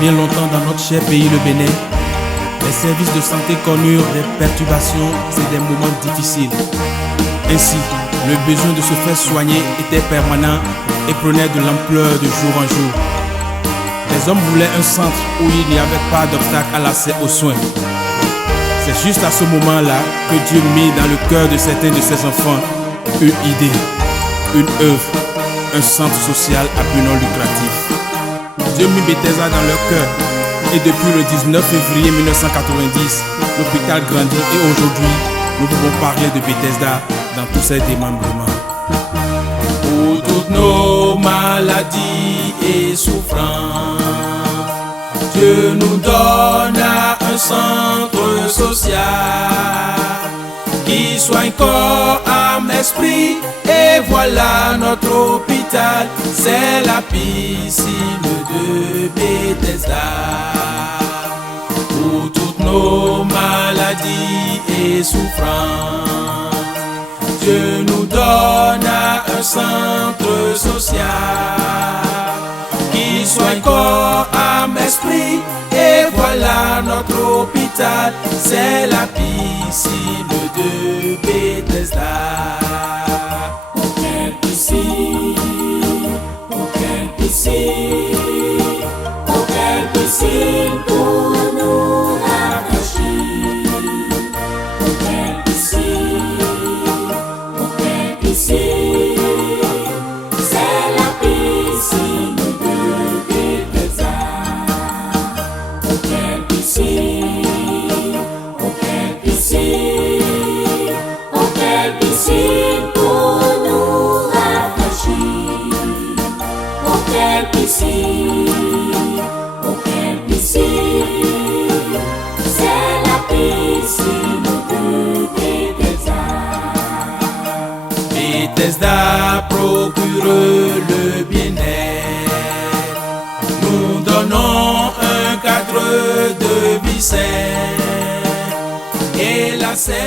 bien longtemps dans notre cher pays le Bénin, les services de santé connurent des perturbations et des moments difficiles. Ainsi, le besoin de se faire soigner était permanent et prenait de l'ampleur de jour en jour. Les hommes voulaient un centre où il n'y avait pas d'obstacle à l'accès aux soins. C'est juste à ce moment-là que Dieu mit dans le cœur de certains de ses enfants une idée, une œuvre, un centre social à but non lucratif. Dieu mit Bethesda dans leur cœur et depuis le 19 février 1990, l'hôpital grandit et aujourd'hui, nous pouvons parler de Bethesda dans tous ses démembrements. Pour toutes nos maladies et souffrances, Dieu nous donne un centre social qui soigne corps, âme, esprit. Et voilà notre hôpital, c'est la piscine de Bethesda. Pour toutes nos maladies et souffrances, Dieu nous donne un centre social qui soigne corps, âme, esprit. Et voilà notre hôpital, c'est la piscine de Bethesda. Aucune piscine, aucune piscine, aucune piscine pour nous rafraîchir. Aucune piscine, aucune piscine, c'est la piscine de Bethesda. Aucune piscine, aucune piscine, aucune piscine pour nous rafraîchir. Aucune piscine, c'est la piscine de Bethesda. Bethesda procure le bien-être. Nous donnons un cadre de vie saine et l'assainissement.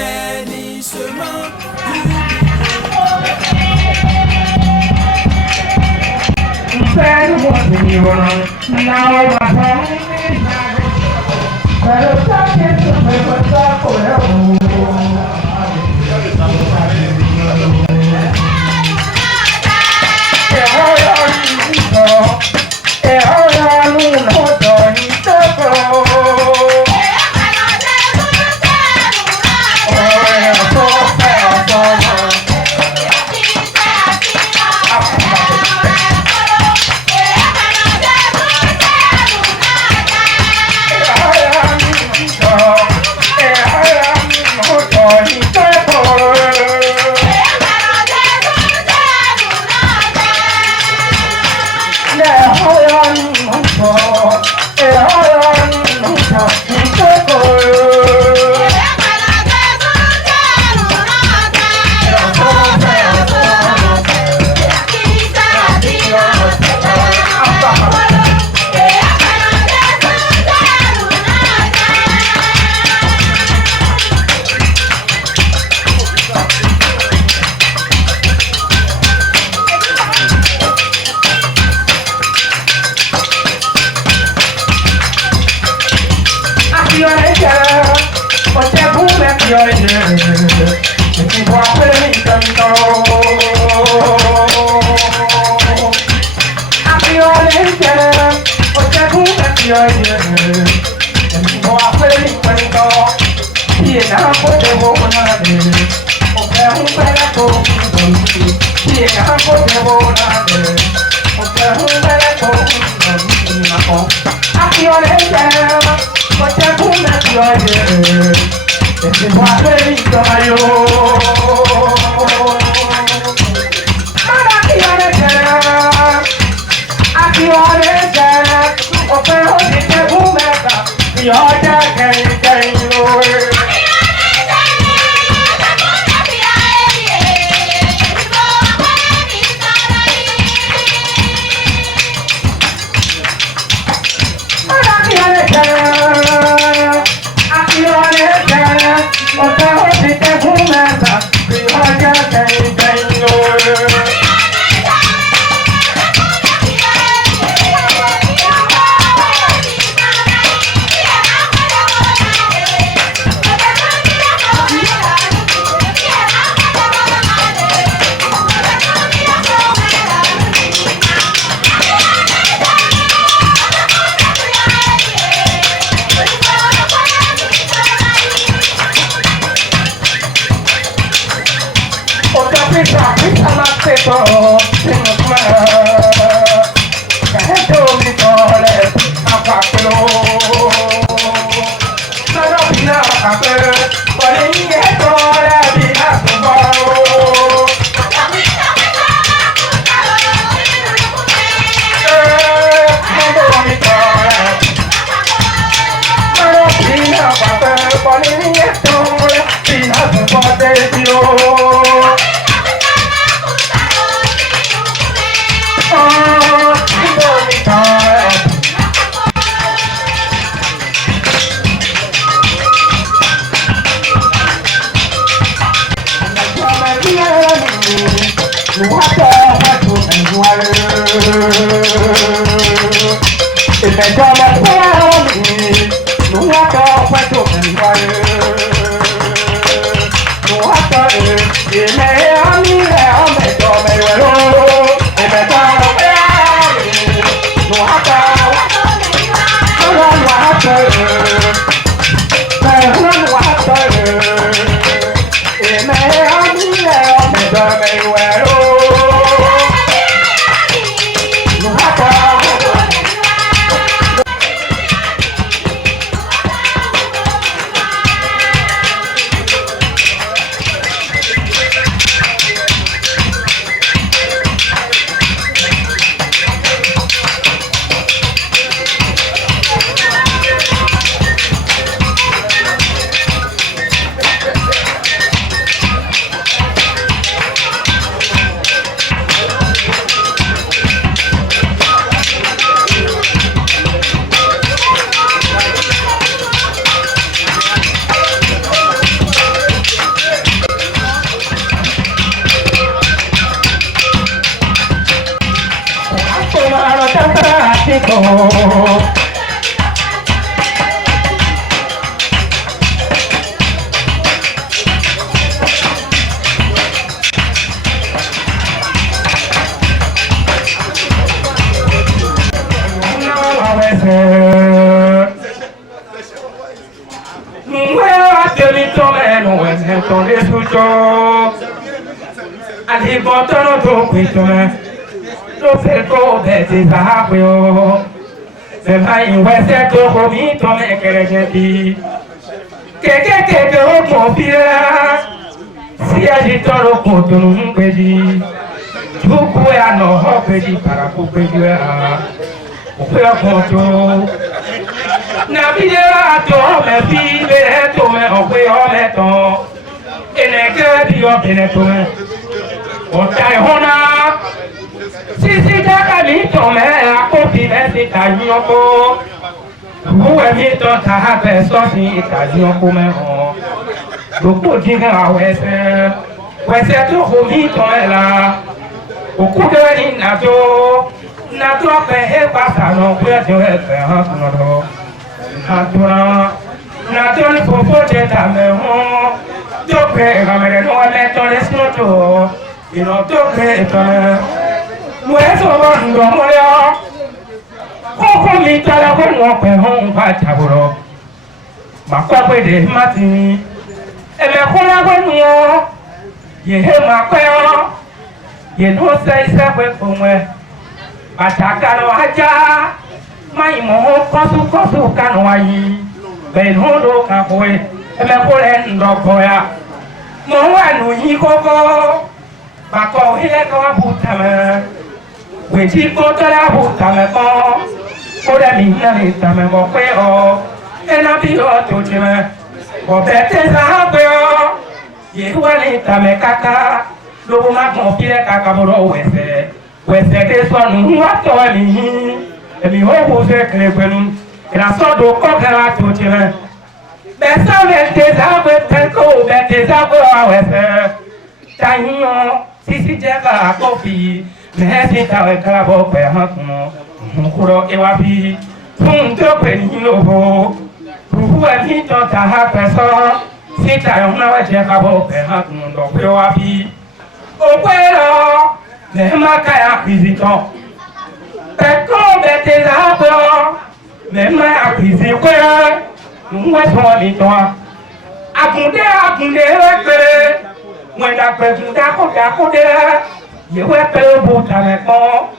ye we pele buta me ko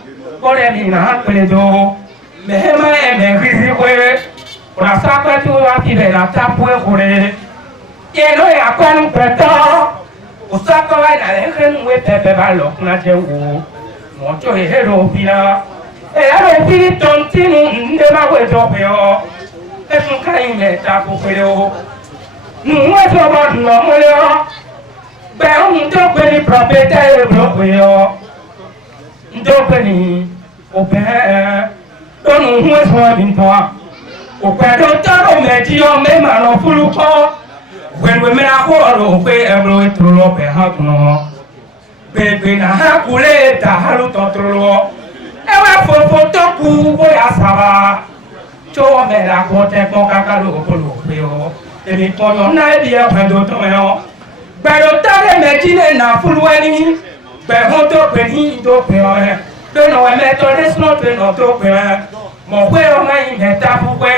kore mi na pele do me ma me rizi we ora sakwa tu wa ti be na tapu e kore ye no ya kwanu peto usako wa na len we pepe ba lo na je wo mo jo e hero bia e aro bi tontinu nde ma we do pe o e fun kai me tapu pele o nu we so ba no mo le o be un to pe ni proprietario bloque o ndo pe ni o pe to nu we so mi to o pe do taro me ti o me ma no fulu ko when we me na ko ro pe e blo tro lo pe ha no pe na ha kule ta halu to tro lo e wa fo to ku bo ya saba cho me la ko te ko ka ka lo ko lo pe o e mi ko yo na bi e pa do to me o pero tare me tiene na fulueni pero to pe ni do pe o e no me to des no pe no to pe mo pe o mai me ta fu pe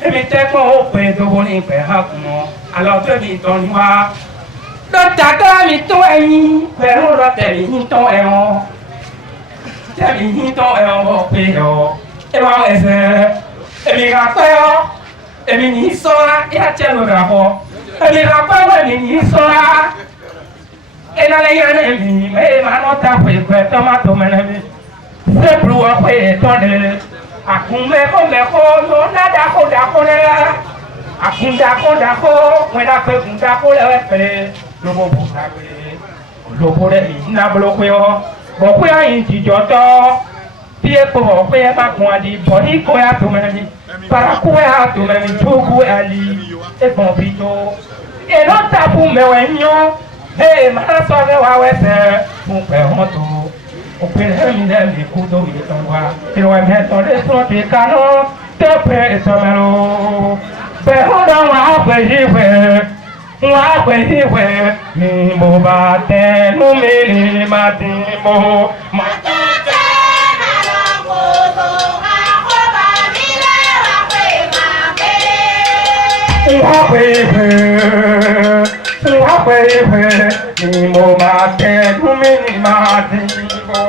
e mi te ko pe do boni pe ha mo alo to mi to ni wa do ta ga mi to e pero ro te mi to e o te mi to e o pe o e wa e se e mi ga pe o e mi ni so a e a che lo ga ho e la pa ni sola e la le yane mi me ma no ta pe pe tomato me ne mi se plu a pe to de akun me ko no na da ko le akun da ko we da pe kun da ko le pe lo bo bu ta pe lo bo le na blo pe o bo pe ayin ti jo to ti e po pe ba kun adi bo ni ko ya to me ne mi para ko ya to me mi to ku ali e bon bito e non tapu me wenyo e ma so re wa wese mu pe hoto o pe mi ne mi ku do mi to wa e wa me to de so ti kano te pe so me lo be ho do wa pe hi we ni mo ba te nu mi ni ma ti mo ma ni mo ma te tu mi ni ma ti mo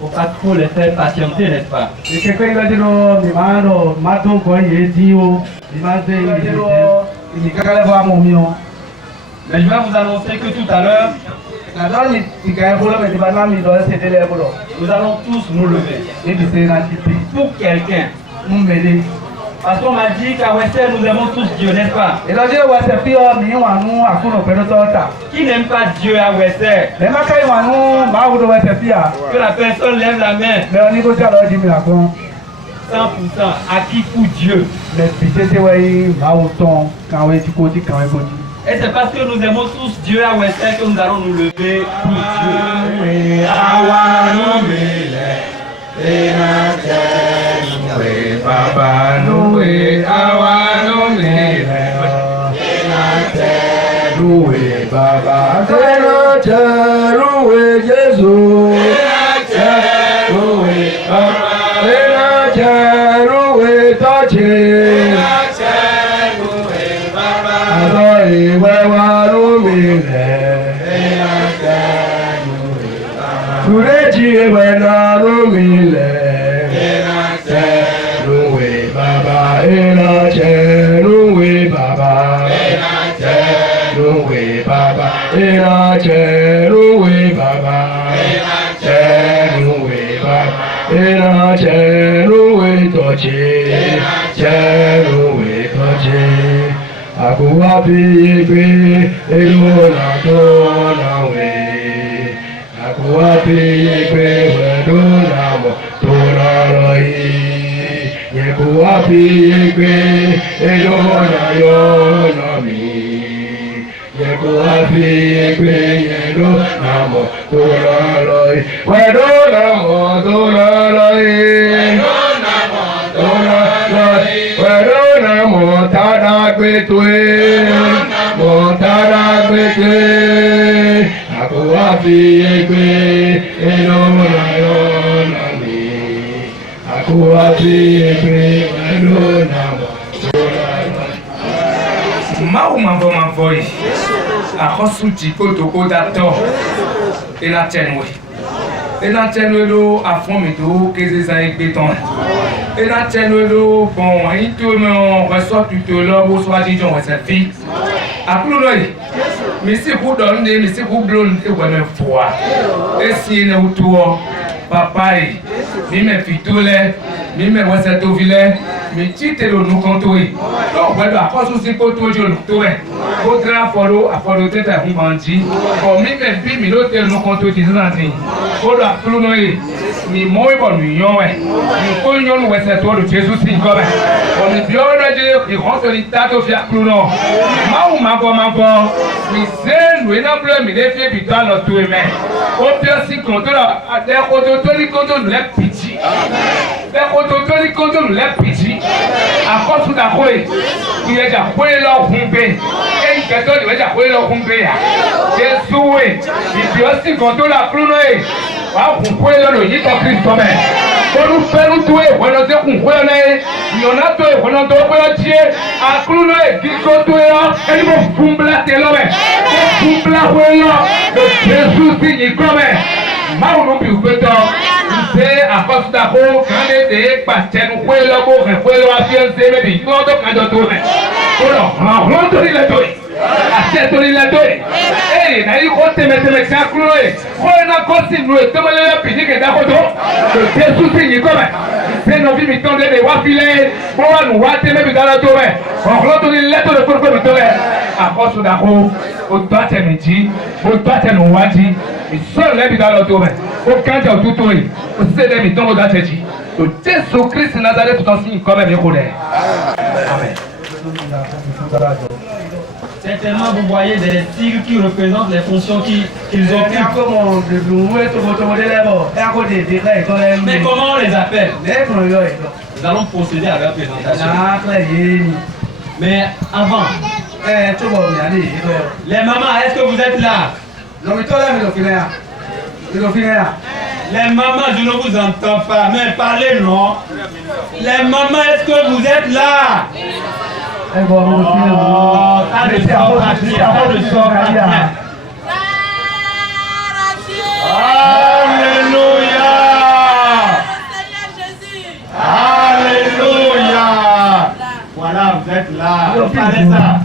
Faut pas trop les faire patienter, n'est-ce pas? Mais je vais vous annoncer que tout à l'heure, nous allons tous nous lever pour quelqu'un. Parce qu'on m'a dit qu'à Western, nous aimons tous Dieu, n'est-ce pas? Qui n'aime pas Dieu à Western? Que la personne lève la main. 100% acquis pour Dieu. Et c'est parce que nous aimons tous Dieu à Western que nous allons nous lever pour Dieu. Baba Noé, Awa Noé, Noé, Baba Noé, Jésus, Noé, Baba Noé, Taché, Noé, Baba Noé, Kureji Baba Noé. Loué Baba, loué Baba, loué Baba, loué Baba, loué Toché, loué Toché. Akuwa piye elona dona we. Akuwa piye elona mo dona roi. Yekuapi yekwe elona yona mi. Yekuapi yekwe elona mo dolaloi. Wedona mo dolaloi. Wedona mo tadakwetwe. Mo tadakwetwe. Akuapi yekwe elona yona mi. Mau mambo mavoi akosu tiko toko dato ela tenwe do afome do kezeza ekbeton ela tenwe do bon ito me ressort tout là bo soit dit on cette fille akuloi misi ku donde misi ku blon e wa me foi esi ne utuo papai mi me fitole mi me wasa to vile mi chite lo nu kontoi donc wedo akosu si ko to jo to e ko tra aforo teta hu manji o mi me bi mi lo te nu kontoi ti santi ko do akulu no e mi moi bon mi yon we mi ko yon we se to lo Jesus si ko be o mi bi o do je ko so ni ta to fi akuru no ma bo mi se lu na blo mi le fi bi ta lo to me o bi o si kon to la de ko to ni ko to le piti de ko to ni ko to le piti akosu da ko e ki e ja ko e lo hun be e ke to ni we ja ko e lo hun be ya Jesus we bi o si kon to la akuru no e wa kun ko e lo yi to Kristo me Olu feru tu e bueno te kun ko na e yona to e bueno to ko tie akuru no e ki ko to e e mo fumbla te lo me fumbla ko lo de Jesus ni ko me ma wo bi ko to se akosta ko kande de pa tenu ko lo ko ko lo afiance me bi no to ka do to me ko lo ha ho to ni le to aseto ni la doe eh na iko teme sakuru e ko na ko si nu e temo le pidi ke da ko to Jesus ni ko me se no vi mi tonde de wa file bo wa nu wa teme bi da to me o lo to ni le to de ko mi to le akoso da ko o to atemi ji o to atenu wa ji mi so le bi da to me o kanja o tutu e o se de mi tongo da cheji to Jesus Christ Nazareth tout en signe comme me ko le amen. Certainement, vous voyez des tigres qui représentent les fonctions qu'ils occupent. Mais comment on les appelle? Nous allons procéder à leur présentation. Mais avant, les mamans, est-ce que vous êtes là? Les mamans, je ne vous entends pas, mais parlez non. Les mamans, est-ce que vous êtes là? Alléluia. Alléluia. Voilà, vous êtes là. Vous parlez ça.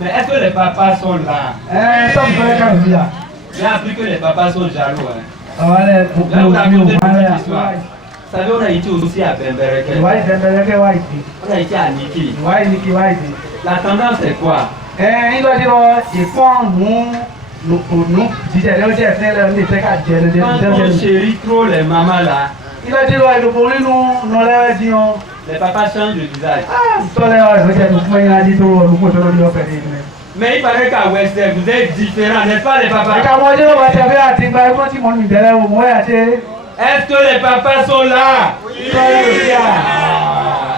Mais est-ce que les papas sont là? J'ai appris que les papas sont jaloux. Là, vous racontez une petite histoire. Vous savez, on a été aussi à Bembereke. On a été à Niki. La tendance c'est quoi? Quand on chérit trop les mamans là, les papas changent de visage. Mais il paraît qu'à Western, vous êtes différents, n'est-ce pas les papas? Est-ce que les papas sont là? Oui.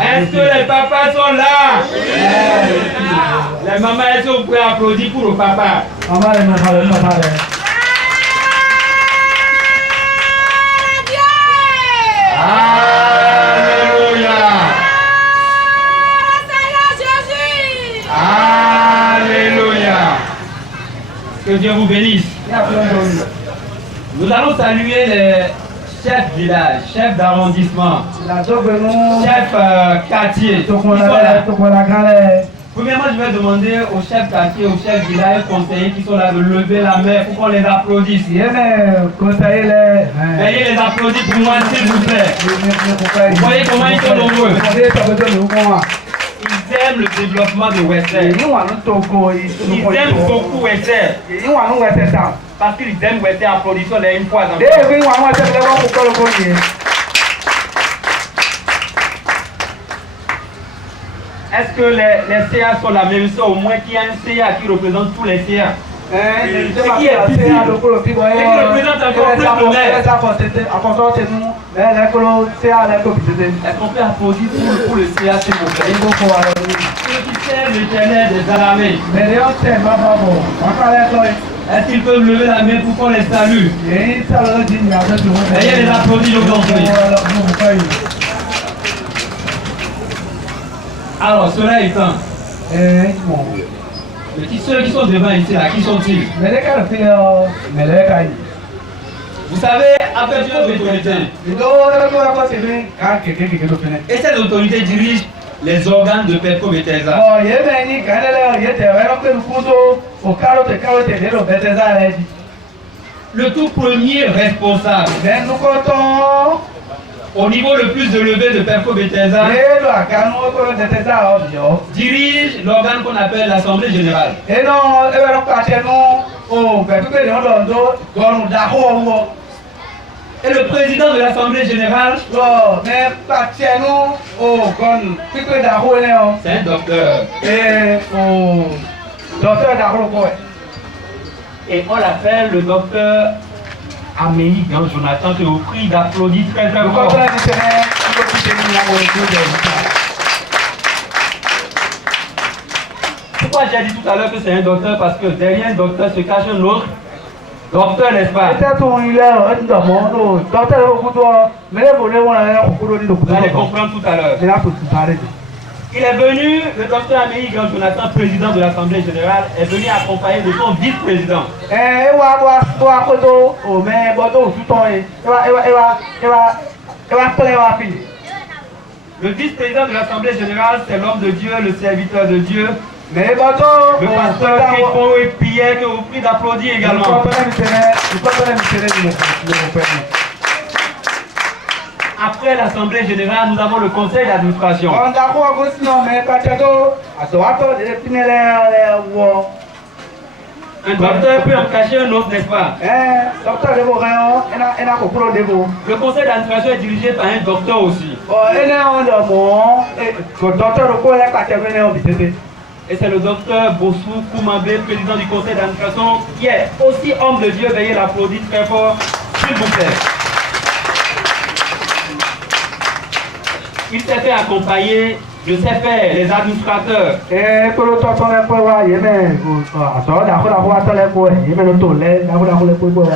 Est-ce que les papas sont là? Oui. Les mamans, est-ce que vous pouvez applaudir pour le papa? Alléluia. Alléluia. Que Dieu vous bénisse. Nous allons saluer les chefs de village, chefs d'arrondissement, chefs quartier. Premièrement, je vais demander aux chefs quartier, aux chefs village, conseillers qui sont là de lever la main pour qu'on les applaudisse. Veuillez les applaudir pour moi, s'il vous plaît. Vous voyez comment ils sont nombreux. Ils aiment le développement de Western. Ils aiment beaucoup Western. Parce qu'ils aiment Western. Applaudissons-les une fois dans le Est-ce que les CA sont la même chose? Au moins qu'il y a un CA qui représente tous les CA. Ce qui est difficile, et qui représente encore plus de l'air. Est-ce qu'on peut applaudir pour le CA, s'il vous plaît? Ceux qui servent l'Éternel des armées. Est-ce qu'ils peuvent lever la main pour qu'on les salue? Ayez les applaudissements, je vous en prie. Alors, cela étant, ceux qui sont devant ici, là, qui sont-ils? Vous savez, après une autorité, et cette autorité dirige les organes de Perco Bethesda. Le tout premier responsable au niveau le plus élevé de Perco Bethesda dirige l'organe qu'on appelle l'Assemblée Générale. Et le président de l'Assemblée générale, c'est un docteur. Et on l'appelle le docteur Amélie Gan Jonathan, qui est au prix d'applaudir très très fort. Pourquoi j'ai dit tout à l'heure que c'est un docteur? Parce que derrière un docteur se cache un autre docteur, n'est-ce pas? Vous allez comprendre tout à l'heure. Il est venu, le docteur Amélie Gan Jonathan, président de l'Assemblée générale, est venu accompagné de son vice-président. Le vice-président de l'Assemblée générale, c'est l'homme de Dieu, le serviteur de Dieu, le pasteur Képo et Pierre, qui est au prix d'applaudir également. Après l'Assemblée générale, nous avons le conseil d'administration. Un docteur peut en cacher un autre, n'est-ce pas? Le conseil d'administration est dirigé par un docteur aussi. Et c'est le docteur Bossou Koumambé, président du conseil d'administration, qui est aussi homme de Dieu. Veuillez l'applaudir très fort, s'il vous plaît. Il s'est fait accompagner de ses pairs, les administrateurs.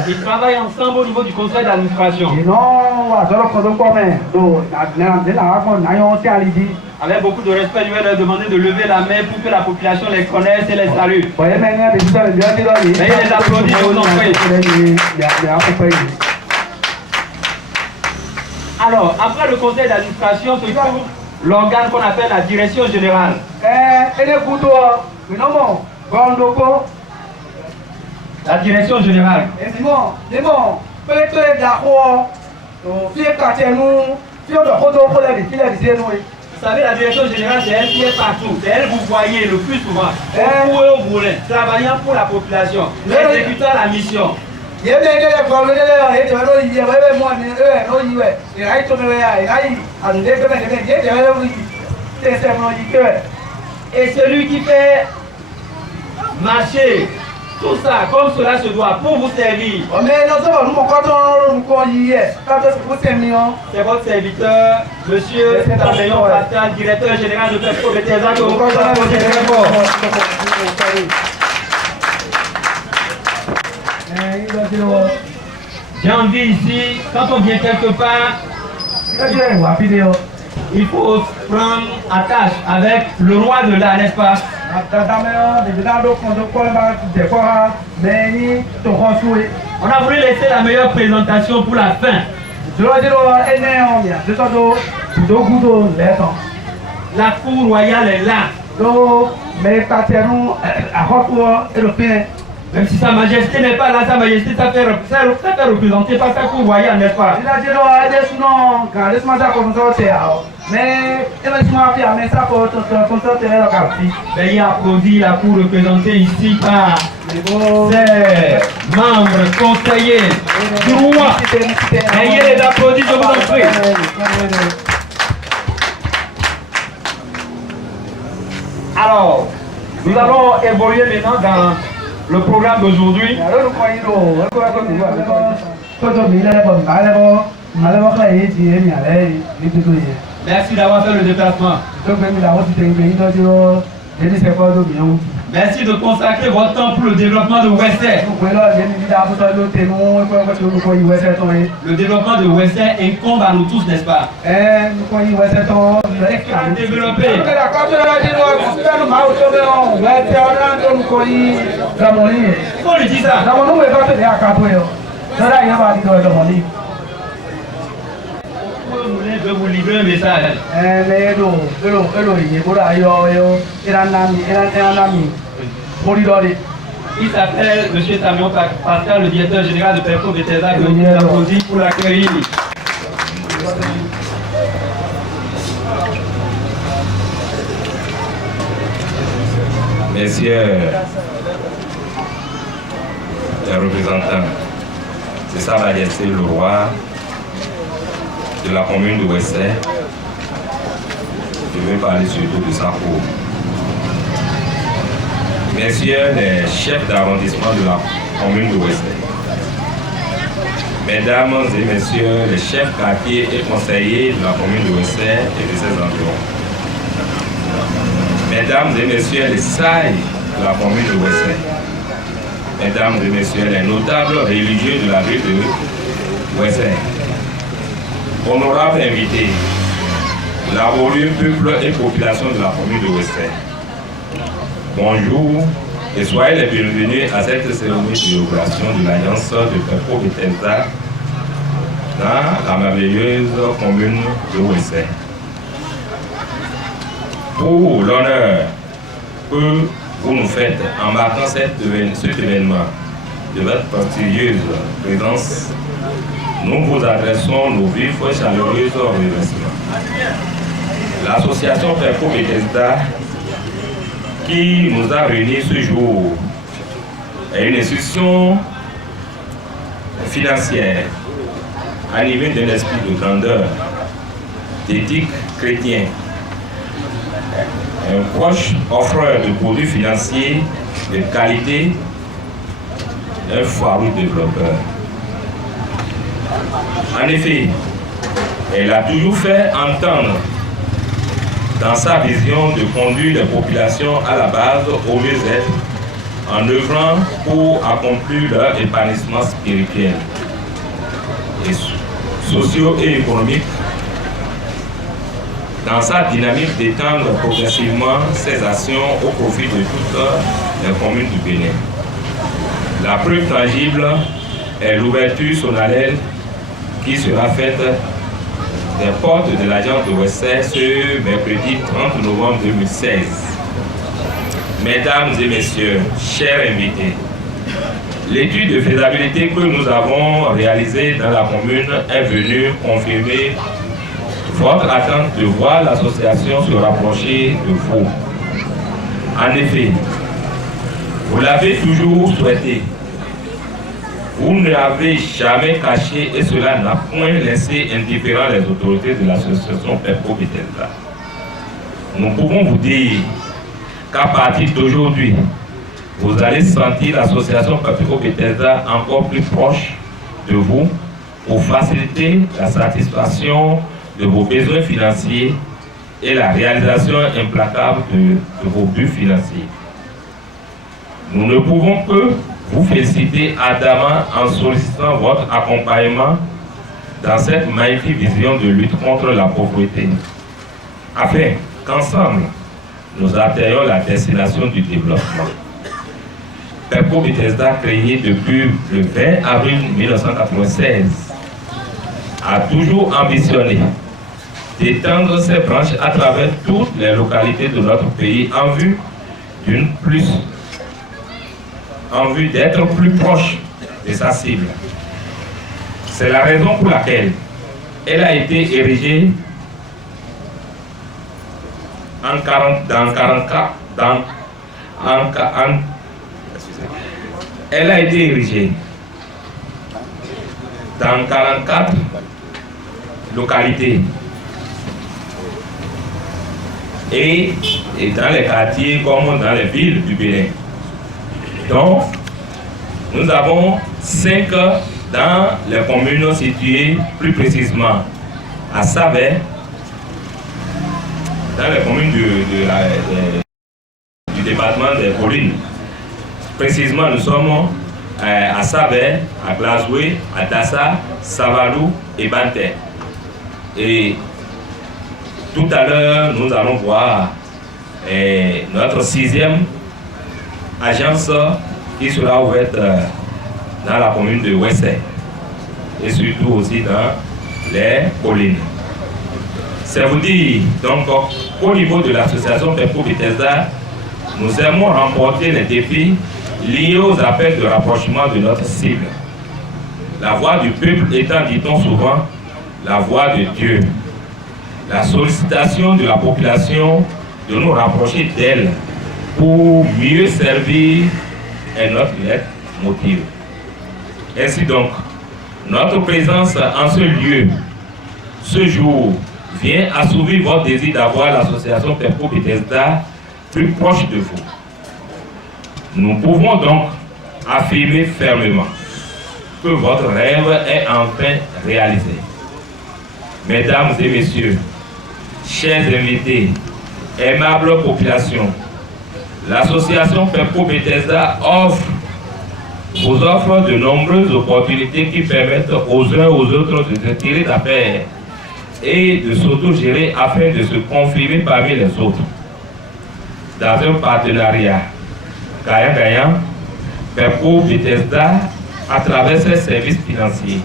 Ils travaillent ensemble au niveau du conseil d'administration. Avec beaucoup de respect, je vais leur demander de lever la main pour que la population les connaisse et les salue. Veuillez les applaudir, je vous en prie. Alors, après le conseil d'administration, se trouve l'organe qu'on appelle la direction générale. La direction générale. Vous savez, la direction générale, c'est elle qui est partout. C'est elle que vous voyez le plus souvent. Où vous voulez, travaillant pour la population, exécutant la mission. Et celui qui fait marcher tout ça comme cela se doit pour vous servir, c'est votre serviteur, monsieur Taméon Pascal, directeur général de Pesco Bethesda, que vous applaudissez très fort. J'ai envie ici, quand on vient quelque part, il faut prendre attache avec le roi de l'art, n'est-ce pas? On a voulu laisser la meilleure présentation pour la fin. La cour royale est là. Même si Sa Majesté n'est pas là, Sa Majesté ça fait représenter par sa cour royale, n'est-ce pas? Veuillez applaudir la cour représentée ici par ses membres, conseillers, du roi. Veuillez les applaudir, je vous en prie. Alors, nous allons évoluer maintenant dans le programme d'aujourd'hui. Merci d'avoir fait le déplacement. Merci de consacrer votre temps pour le développement de Western. Le développement de Western incombe à nous tous, n'est-ce pas? Développer. Faut lui dire ça. Je vais vous livrer un message. Il s'appelle M. Taméon Pascal, le directeur général de Pesco Bethesda, que vous applaudissez pour l'accueillir. Messieurs les représentants de Sa Majesté le Roi, de la commune de Ouessay. Je vais parler surtout de sa cour. Messieurs les chefs d'arrondissement de la commune de Ouessay, Mesdames et messieurs les chefs quartiers et conseillers de la commune de Ouessay et de ses environs, Mesdames et messieurs les sailles de la commune de Ouessay, Mesdames et messieurs les notables religieux de la ville de Ouessay, honorables invités, laborieux peuple et population de la commune de Ouessay, bonjour et soyez les bienvenus à cette cérémonie d'inauguration de l'alliance de Perco Bethesda dans la merveilleuse commune de Ouessay. Pour l'honneur que vous nous faites en marquant cet événement de votre prestigieuse présence, nous vous adressons nos vifs et chaleureux remerciements. L'association Perco Bethesda qui nous a réunis ce jour est une institution financière animée d'un esprit de grandeur, d'éthique chrétienne, un proche offreur de produits financiers de qualité, un foireux développeur. En effet, elle a toujours fait entendre dans sa vision de conduire les populations à la base au mieux-être en œuvrant pour accomplir leur épanouissement spirituel et socio et économique, dans sa dynamique d'étendre progressivement ses actions au profit de toutes les communes du Bénin. La preuve tangible est l'ouverture solennelle qui sera faite des portes de l'agence de Ouessay ce mercredi 30 novembre 2016. Mesdames et messieurs, chers invités, l'étude de faisabilité que nous avons réalisée dans la commune est venue confirmer votre attente de voir l'association se rapprocher de vous. En effet, vous l'avez toujours souhaité. Vous ne l'avez jamais caché et cela n'a point laissé indifférents les autorités de l'association Perco Bethesda. Nous pouvons vous dire qu'à partir d'aujourd'hui, vous allez sentir l'association Perco Bethesda encore plus proche de vous pour faciliter la satisfaction de vos besoins financiers et la réalisation implacable de vos buts financiers. Nous ne pouvons que vous féliciter ardemment en sollicitant votre accompagnement dans cette magnifique vision de lutte contre la pauvreté, afin qu'ensemble, nous atteignions la destination du développement. Perco Bethesda, créé depuis le 20 avril 1996, a toujours ambitionné d'étendre ses branches à travers toutes les localités de notre pays en vue d'être plus proche de sa cible. C'est la raison pour laquelle elle a été érigée elle a été érigée dans 44 localités et dans les quartiers comme dans les villes du Bénin. Donc, nous avons 5 dans les communes situées plus précisément à Savais, dans les communes du département des Collines. Précisément, nous sommes à Savais, à Glasgow, à Dassa, Savalou et Banté. Et tout à l'heure, nous allons voir notre 6e agence qui sera ouverte dans la commune de Ouessay et surtout aussi dans les collines. C'est vous dire donc qu'au niveau de l'association Perco Bethesda, nous aimons remporter les défis liés aux appels de rapprochement de notre cible. La voix du peuple étant, dit-on souvent, la voix de Dieu. La sollicitation de la population de nous rapprocher d'elle pour mieux servir est notre motif. Ainsi donc, notre présence en ce lieu ce jour vient assouvir votre désir d'avoir l'association Pepco Bethesda plus proche de vous. Nous pouvons donc affirmer fermement que votre rêve est enfin réalisé. Mesdames et messieurs, chers invités, aimable population, l'association Pepco Bethesda vous offre de nombreuses opportunités qui permettent aux uns aux autres de se tirer d'affaire et de s'auto-gérer afin de se confirmer parmi les autres. Dans un partenariat gagnant-gagnant, Pepco Bethesda, à travers ses services financiers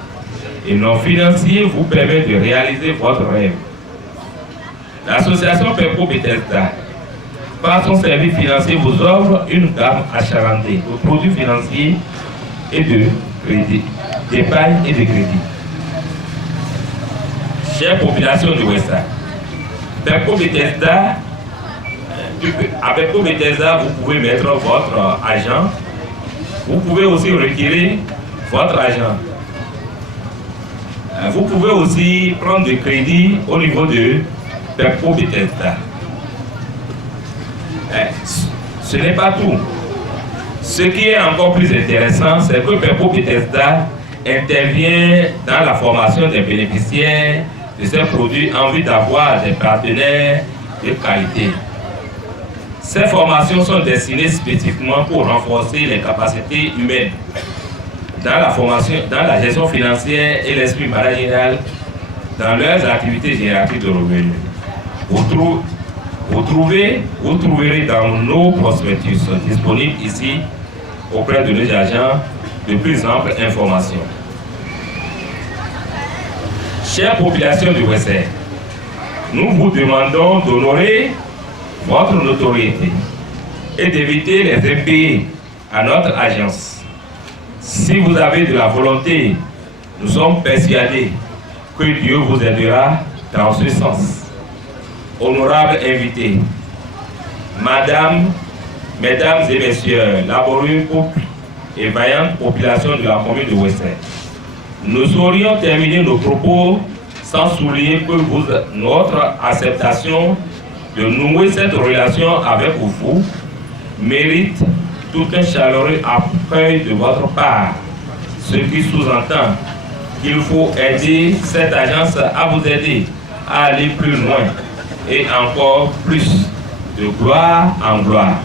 et non financiers, vous permet de réaliser votre rêve. L'association Pepco Bethesda, par son service financier, vous offre une gamme achalandée de produits financiers et de crédit, d'épargne et de crédit. Chère population de Ouessa, Pepco Bethesda, avec Pepco Bethesda, vous pouvez mettre votre argent, vous pouvez aussi retirer votre argent. Vous pouvez aussi prendre du crédit au niveau de Pepco Bethesda. Ce n'est pas tout. Ce qui est encore plus intéressant, c'est que Pepco Bethesda intervient dans la formation des bénéficiaires de ces produits en vue d'avoir des partenaires de qualité. Ces formations sont destinées spécifiquement pour renforcer les capacités humaines dans la formation, dans la gestion financière et l'esprit managérial dans leurs activités génératives de revenus. Vous trouverez dans nos prospectus disponibles ici auprès de nos agents de plus amples informations. Chère population du Ouessa, nous vous demandons d'honorer votre notoriété et d'éviter les impayés à notre agence. Si vous avez de la volonté, nous sommes persuadés que Dieu vous aidera dans ce sens. Honorables invités, mesdames et messieurs, laborieux couple et vaillante population de la commune de Ouessa, nous saurions terminer nos propos sans souligner que notre acceptation de nouer cette relation avec vous mérite tout un chaleureux accueil de votre part, ce qui sous-entend qu'il faut aider cette agence à vous aider à aller plus loin et encore plus de gloire en gloire.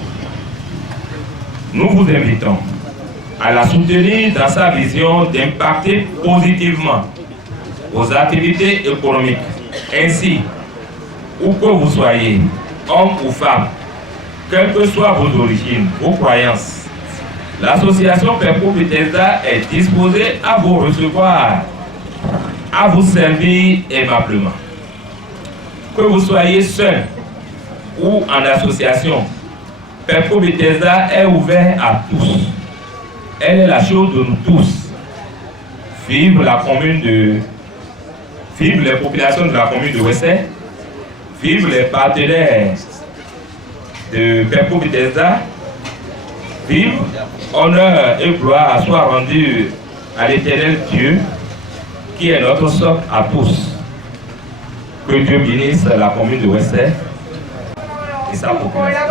Nous vous invitons à la soutenir dans sa vision d'impacter positivement vos activités économiques. Ainsi, où que vous soyez, homme ou femme, quelles que soient vos origines, vos croyances, l'association Pepco Bethesda est disposée à vous recevoir, à vous servir aimablement. Que vous soyez seul ou en association, Pepco Bethesda est ouvert à tous. Elle est la chose de nous tous. Vive les populations de la commune de Ouessa, vive les partenaires de Pepco Bethesda, vive, honneur et gloire soient rendus à l'éternel Dieu, qui est notre socle à tous. Que Dieu bénisse la commune de Ouessa et sa population.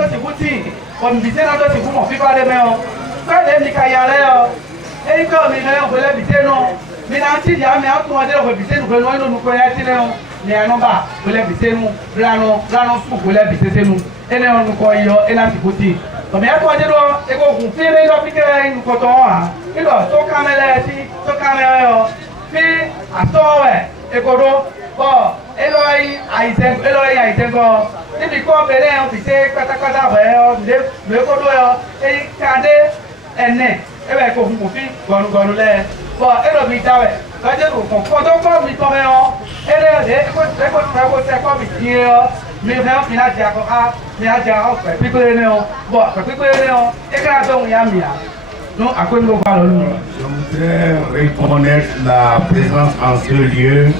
Je voudrais reconnaître la présence en ce lieu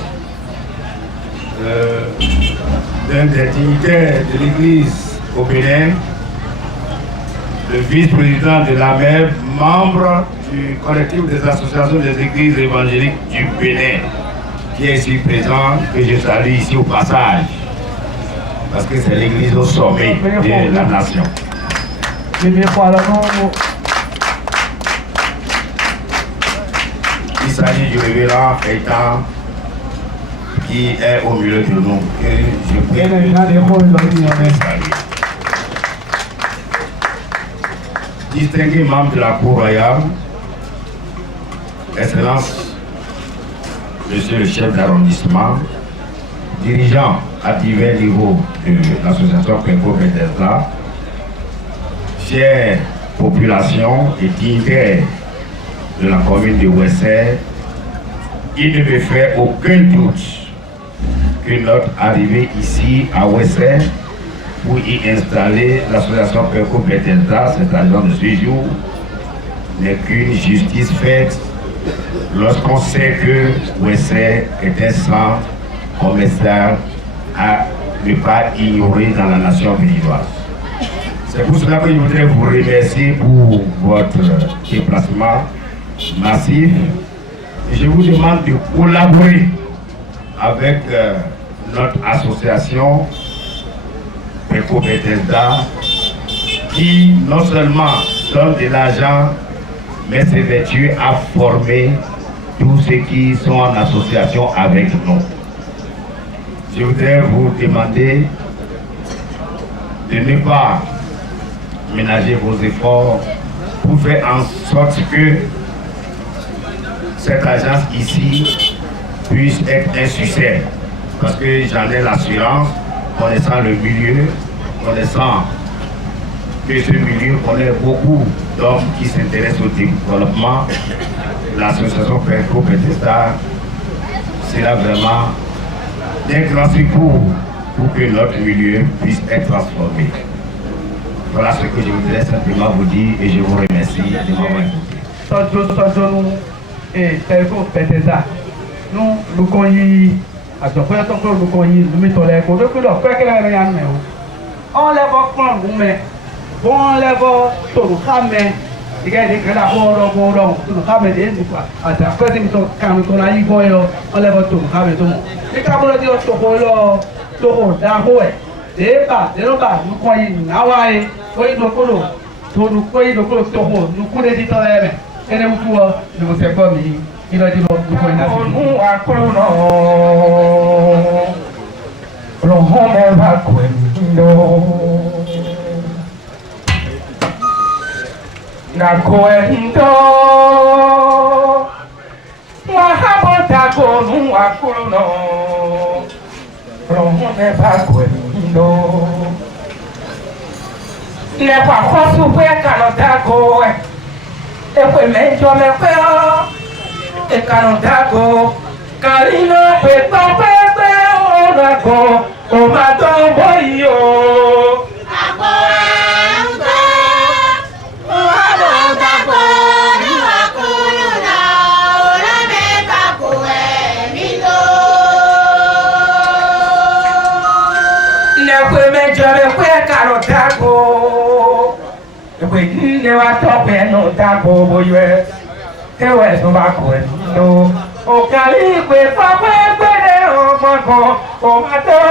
d'un des dignitaires de l'Église au Bénin, le vice-président de la MEB, membre du collectif des associations des églises évangéliques du Bénin. qui est ici présent, que je salue ici au passage, parce que c'est l'église au sommet de la nation. Il s'agit du révérend Gaëtan qui est au milieu de nous. Et je prie que saluer. Distingués membres de la Cour royale, Excellence, Monsieur le chef d'arrondissement, dirigeants à divers niveaux de l'association Penco-Bethesda, chère population et dignitaires de la commune de Ouessé, il ne me fait aucun doute que notre arrivée ici à Ouessé pour y installer l'association Penco-Bethesda, cette agence de ce jour, n'est qu'une justice faite lorsqu'on sait que Ouessé est un centre commercial à ne pas ignorer dans la nation béninoise. C'est pour cela que je voudrais vous remercier pour votre déplacement massif. Et je vous demande de collaborer avec notre association Penco-Bethesda qui non seulement donne de l'argent mais s'évertue à former tous ceux qui sont en association avec nous. Je voudrais vous demander de ne pas ménager vos efforts pour faire en sorte que cette agence ici puisse être un succès. Parce que j'en ai l'assurance, connaissant le milieu, connaissant que ce milieu connaît beaucoup d'hommes qui s'intéressent au développement. L'association Penco-Bethesda sera vraiment un grand secours pour que notre milieu puisse être transformé. Voilà ce que je voudrais simplement vous dire et je vous remercie de m'avoir écouté. Et Penco-Bethesda, nous connaissons, on lève prendre vous mais bon lève tout le camé il y a des gars bon tout le camé des quoi après c'est tout camé qu'on a eu quoi on lève tout le camé tout et quand on dit tout quoi tout d'accord et pas de là nous croyons nawaye oui nous connaissons tout nous croyons tout nous connaissons tout là mais et nous quoi nous c'est pas mis il a dit nous connaissons nous à quoi Rohome vacuendo nakuendo mahabota konu akuno Rohome vacuendo ne kwa kosu pe kanodago e pe mejo me pe o e kanodago karino pe to pe Go, oh my dog, boy, yo. O cali que papai perdeu o manco, o matou.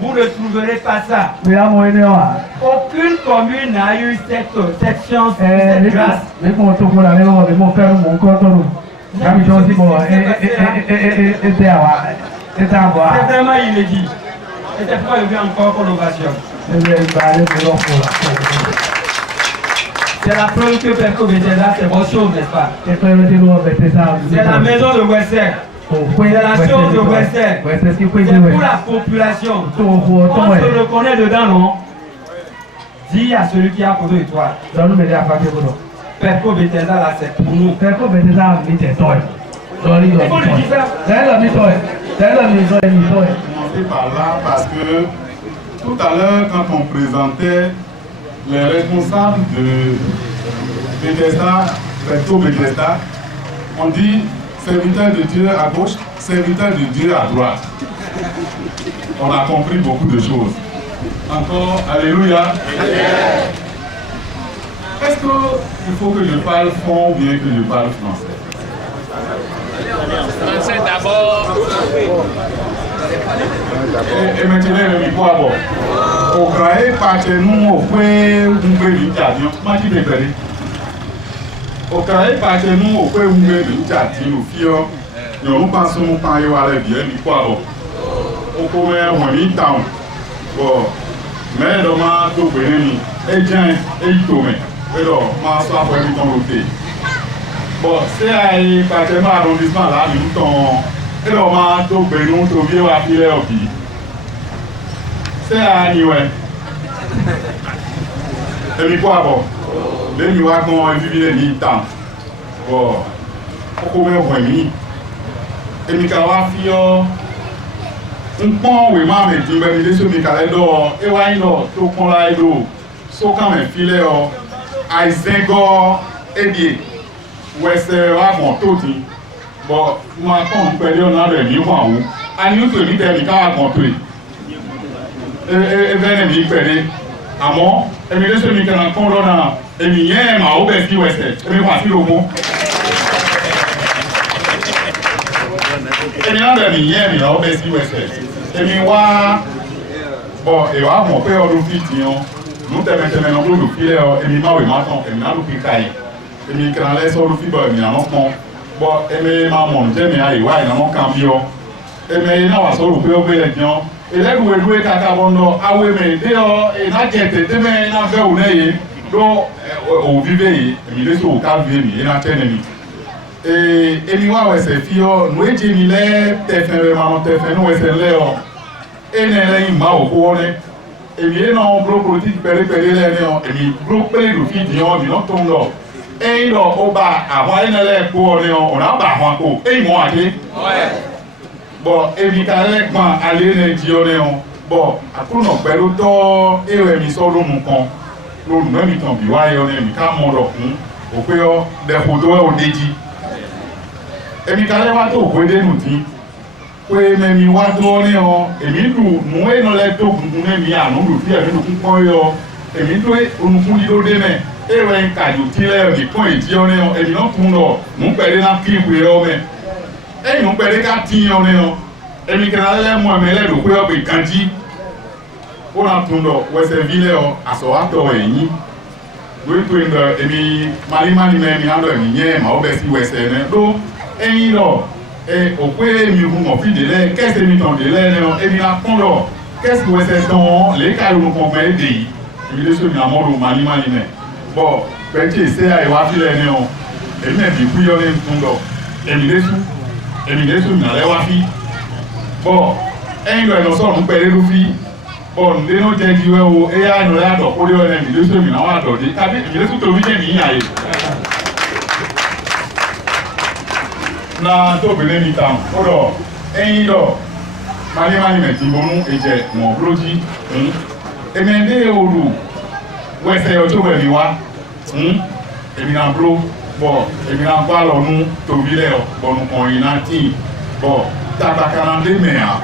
Vous ne trouverez pas ça. Aucune commune n'a eu cette chance, cette grâce. C'est vraiment inédit. Et c'est pourquoi je viens encore pour l'ovation. C'est la preuve que Perco Bethesda, c'est votre chose, n'est-ce pas? C'est la maison de Wester. C'est la chose de Wester. C'est pour la population. On se reconnaît dedans, non? Dis à celui qui a posé de toi. Perco Bethesda, là, c'est pour nous. Il faut le dire par là parce que tout à l'heure, quand on présentait les responsables de Bethesda, Perco Bethesda, on dit serviteur de Dieu à gauche, serviteur de Dieu à droite. On a compris beaucoup de choses. Encore, alléluia. il faut que je parle fond ou bien que je parle français? Français d'abord. Et maintenant, le micro à bord. Au Graé, parce que nous, au fait, vous pouvez lui dire, moi qui t'ai perdu. Au Graé, parce que nous, au fait, vous pouvez lui dire, nous fions, nous pensons que nous parlons à la vie, le micro à bord. Au commun, on est temps. Bon, mais le moment où vous venez, et bien, et il tombe. Et donc, ma soif pour lui tomber. Bon, c'est un partenaire arrondissement là, nous sommes. Et donc, ma soif pour nous tomber à filer au pied. C'est un niveau. Et puis quoi, bon, les niveaux qu'on vit les militants. Bon, pourquoi on est venu? Et puis, quand on fait un pont, oui, mais tu me dis que tu as d'or, et ouais, non, tout qu'on l'a d'eau, sauf quand même filet, à Zengor, et bien, ouais, c'est vraiment tout. Bon, moi, quand on peut dire, on a des niveaux en haut, à nous, tu dis, tu as compris. Et bien, il perdait. À moi, et bien, je me dis que dans le fond, et bien, il y a un mauvais qui est. Et bien, voici le mot. Et bien, il y a un mauvais qui est. Et bien, bon, et voilà, mon père, nous fit, nous te mettons dans le filet, et bien, oui, maintenant, et bien, nous fit caille. Et bien, quand on laisse le filet, il y a un autre. Bon, et bien, maman, j'aime bien, il y a un autre camion. Et bien, il y a un autre camion. Et là, vous voyez kaka bondo, ah oui, mais d'ailleurs, et n'a qu'à être demain, n'a fait ou n'est, donc, au vivez, il est sur le cas vivre, il n'a qu'à être. Et nous, ouais, c'est fio, nous étions là, t'es fait maman, t'es fait nous, c'est là, et n'est là, il m'a au courant, et bien, non, bloc politique, péré, là, et bien, bloc péré, le fil, il tombe là. Et il a au bas, avant, il n'est là, on a bas, et ils m'ont appelé. Bon, évidemment, aller les Dionéons. Bon, après, nous avons le temps et nous avons le temps. Nous avons le temps de voir, nous avons le temps de faire des photos au dédi. Et nous avons le temps de nous dire que nous avons le temps de nous et nous avons le temps de nous dire que nous avons le temps et nous avons le temps de et nous avons le temps et nous avons le temps et nous perdons 4 ans. Et nous avons moi, mais là, nous avons fait Kanji. On a tout le c'est ville à Sorato et Ni. Nous avons fait Malimani, mais nous avons fait Maobesi, donc, et nous avons fait au point nous avons fait de l'air. Qu'est-ce que nous avons fait de l'air? Et nous avons fait qu'est-ce que c'est dans les cas où nous avons fait des pays? Et nous avons fait Malimani. Bon, petit, c'est à Ewafi, et nous avons fait tout le et nous avons et nous avons fait bon, et nous avons fait nous filles. Bon, nous avons dit que nous avons fait nous avons fait nous avons fait nous avons fait nous avons fait na to bele mi tam odo eyin do mani me ti bonu eje mo bloji e me de oru we se o to be mi wa e mi na blo bo e mi na ba lo nu to bile o bonu kon yin na ti bo ta ba kan de me a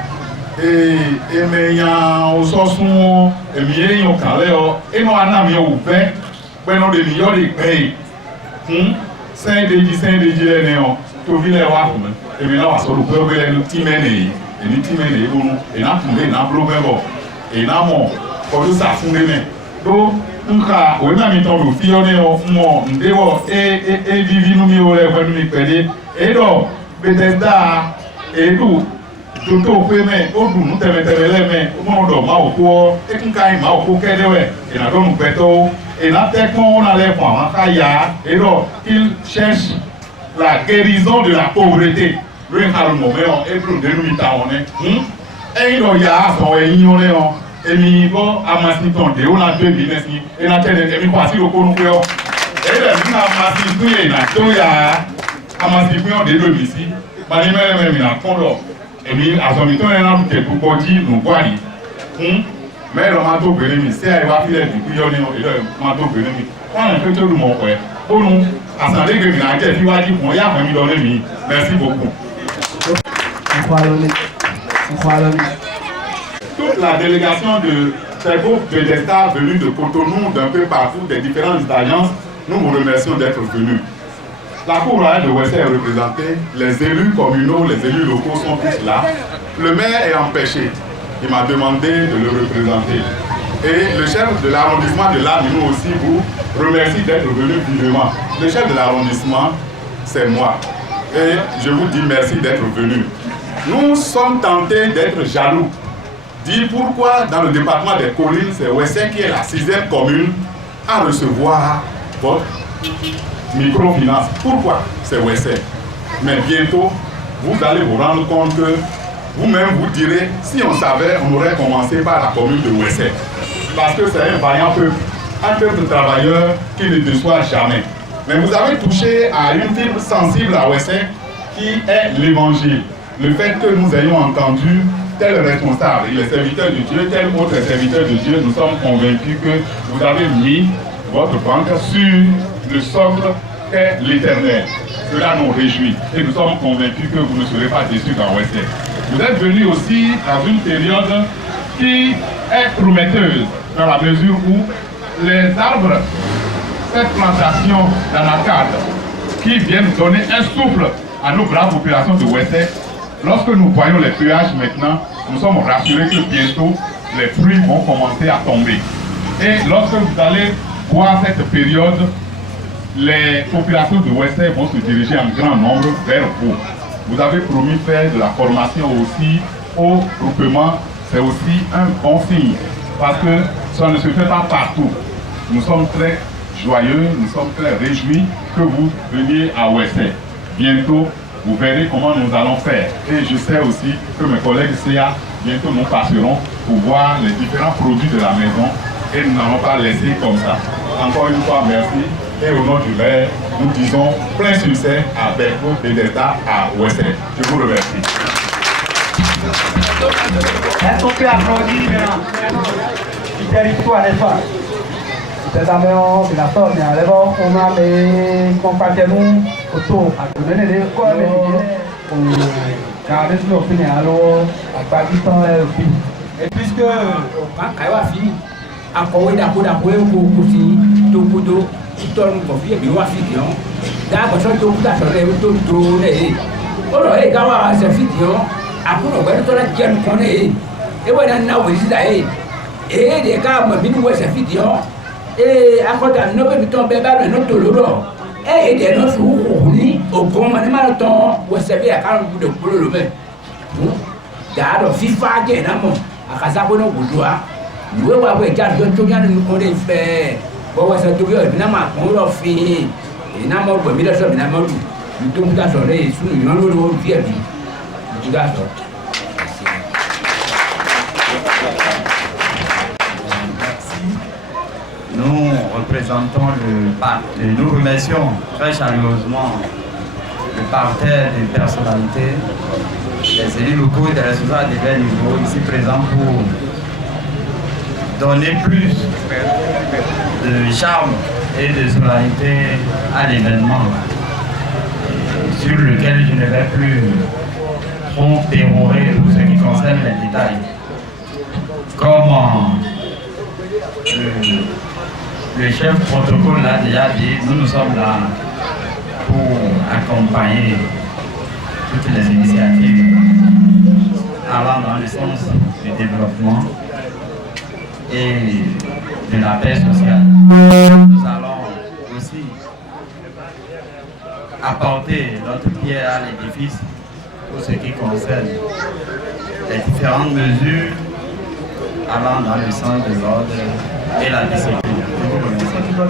e me yan o so sun e mi eyan kan le o e no ana mi o fe pe no de mi yo de pe saint de le ne o to vile wa fun e mi na wa so ru pe o bele nu ti me ne e ni ti me ne bonu e na fun le na blo me bo e na mo ko du sa fun le me do nka o na mi ton lu fi o ne o mo nde wo e vivi nu mi o le pẹ̀lú mi pede e do Bethesda e du to pe me o du nu teme le me o mo do ma o ko e kun kai ma o ko ke de we e na do nu pe to et là, on a les points, et donc, il cherche la guérison de la pauvreté. Le moment est pour de nous, et il y a son ignoré, et il va à Massiton, et on a 2 business, et on a télé, et voici le concours. Et là, il a Massiton, et il y a Massiton de 2 ici, mais il a un condor, et il a son miton, et il a un peu pour dire, nous voyons. Mais le manteau bénémi, c'est à évacuer du couillon et le manteau bénémi. Quand on fait tout le monde, pour nous, à s'en aller que nous avons fait, il va dire qu'on y a un million de mi. Merci beaucoup. Toute la délégation de ces groupes de l'État venus de Cotonou, d'un peu partout, des différentes alliances, nous vous remercions d'être venus. La Cour royale de Wessel est représentée, les élus communaux, les élus locaux sont tous là. Le maire est empêché, il m'a demandé de le représenter. Et le chef de l'arrondissement de l'Amino aussi vous remercie d'être venu vivement. Le chef de l'arrondissement, c'est moi. Et je vous dis merci d'être venu. Nous sommes tentés d'être jaloux. Dire pourquoi dans le département des collines, c'est Wessel qui est la 6e commune à recevoir votre microfinance. Pourquoi c'est Wessel? Mais bientôt, vous allez vous rendre compte que vous-même vous direz, si on savait, on aurait commencé par la commune de Wessel. Parce que c'est un vaillant peuple, un peuple travailleur qui ne déçoit jamais. Mais vous avez touché à une fibre sensible à Wessel qui est l'évangile. Le fait que nous ayons entendu tel responsable, les serviteurs de Dieu, tel autre serviteur de Dieu, nous sommes convaincus que vous avez mis votre banque sur le socle qu'est l'Éternel. Cela nous réjouit et nous sommes convaincus que vous ne serez pas déçus dans Wessel. Vous êtes venus aussi dans une période qui est prometteuse dans la mesure où les arbres, cette plantation d'anacarde qui viennent donner un souffle à nos braves populations de Wessel, lorsque nous voyons les feuillages maintenant, nous sommes rassurés que bientôt les fruits vont commencer à tomber. Et lorsque vous allez voir cette période, les populations de Wessel vont se diriger en grand nombre vers vous. Vous avez promis faire de la formation aussi au groupement, c'est aussi un bon signe, parce que ça ne se fait pas partout. Nous sommes très joyeux, nous sommes très réjouis que vous veniez à Wessel. Bientôt, vous verrez comment nous allons faire. Et je sais aussi que mes collègues CA bientôt nous passeront pour voir les différents produits de la maison et nous n'allons pas laisser comme ça. Encore une fois, merci. Et au nom du maire, nous disons plein succès à Perco Bethesda à Wessel. Je vous remercie. Est-ce qu'on peut applaudir du territoire, n'est-ce pas? C'est un peu de la sorte, mais alors on a les compagnons autour à donner des écoles, car les gens finissent alors à Pakistan et puisque Kaiwa fini, à Kowe d'Apo aussi, Tokudo, Toton, Kofi, et Biwafidion, d'abord, je suis tout à fait Gawa, c'est Fidion, à Kono, la Kian Kone, et when I know is that, et les gars, ma binu was a Fidion. Et à côté de nous, nous sommes bébés, nous sommes là. Et il y a nos souris, au grand temps, vous savez, à quand vous de couler le même. D'ailleurs, FIFA, il y a un mot, à Kazabono, vous doit. Nous avons déjà tout bien de nous connaître. Bon, ça tout bien, évidemment, on l'a fait. Et n'a pas de mille choses, n'a pas de. Nous sommes dans son lait, sous une autre vie. Tu vas sortir. Nous représentons le parc et nous remercions très chaleureusement le parterre des personnalités, les élus locaux et des responsables de divers niveaux ici présents pour donner plus de charme et de solennité à l'événement sur lequel je ne vais plus trop pérorer pour ce qui concerne les détails. Comme le chef protocole l'a déjà dit, nous sommes là pour accompagner toutes les initiatives allant dans le sens du développement et de la paix sociale. Nous allons aussi apporter notre pierre à l'édifice pour ce qui concerne les différentes mesures allant dans le sens de l'ordre et la discipline. Au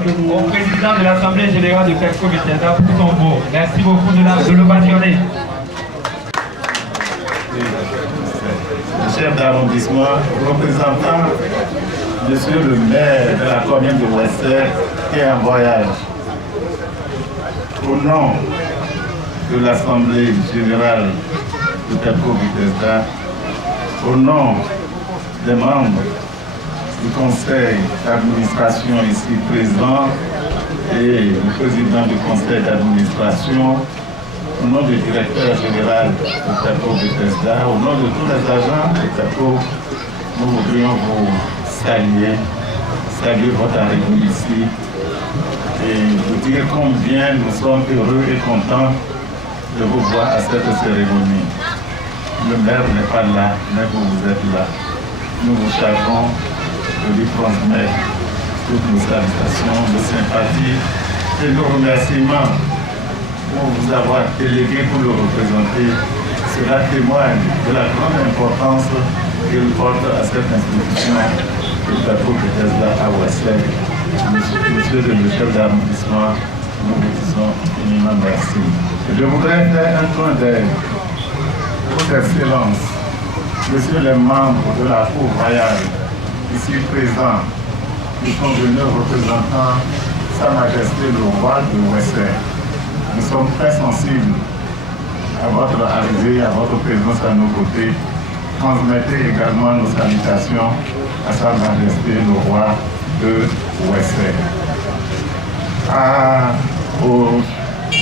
président de l'Assemblée générale de Perco Bethesda pour son mot. Merci beaucoup de l'ovationner. Le chef d'arrondissement, représentant monsieur le maire de la commune de Wessel qui est en voyage. Au nom de l'Assemblée générale de Perco Bethesda, au nom des membres du conseil d'administration ici présent et le président du conseil d'administration, au nom du directeur général de Perco Bethesda, au nom de tous les agents de Perco, nous voudrions vous saluer votre arrivée ici et dire combien nous sommes heureux et contents de vous voir à cette cérémonie. Le maire n'est pas là, mais vous êtes là. Nous vous chargeons de lui transmettre toutes nos salutations, de sympathie et nos remerciements pour vous avoir délégué pour le représenter. Cela témoigne de la grande importance qu'il porte à cette institution, le plateau de Tesla à Ouessel. Monsieur le chef d'arrondissement, nous vous disons infiniment merci. Je voudrais faire un point d'œil aux excellences, messieurs les membres de la Cour royale, ici présents, qui sont venus représentant Sa Majesté le Roi de Ouessel. Nous sommes très sensibles à votre arrivée, à votre présence à nos côtés. Transmettez également nos salutations à Sa Majesté le Roi de Ouessel. Aux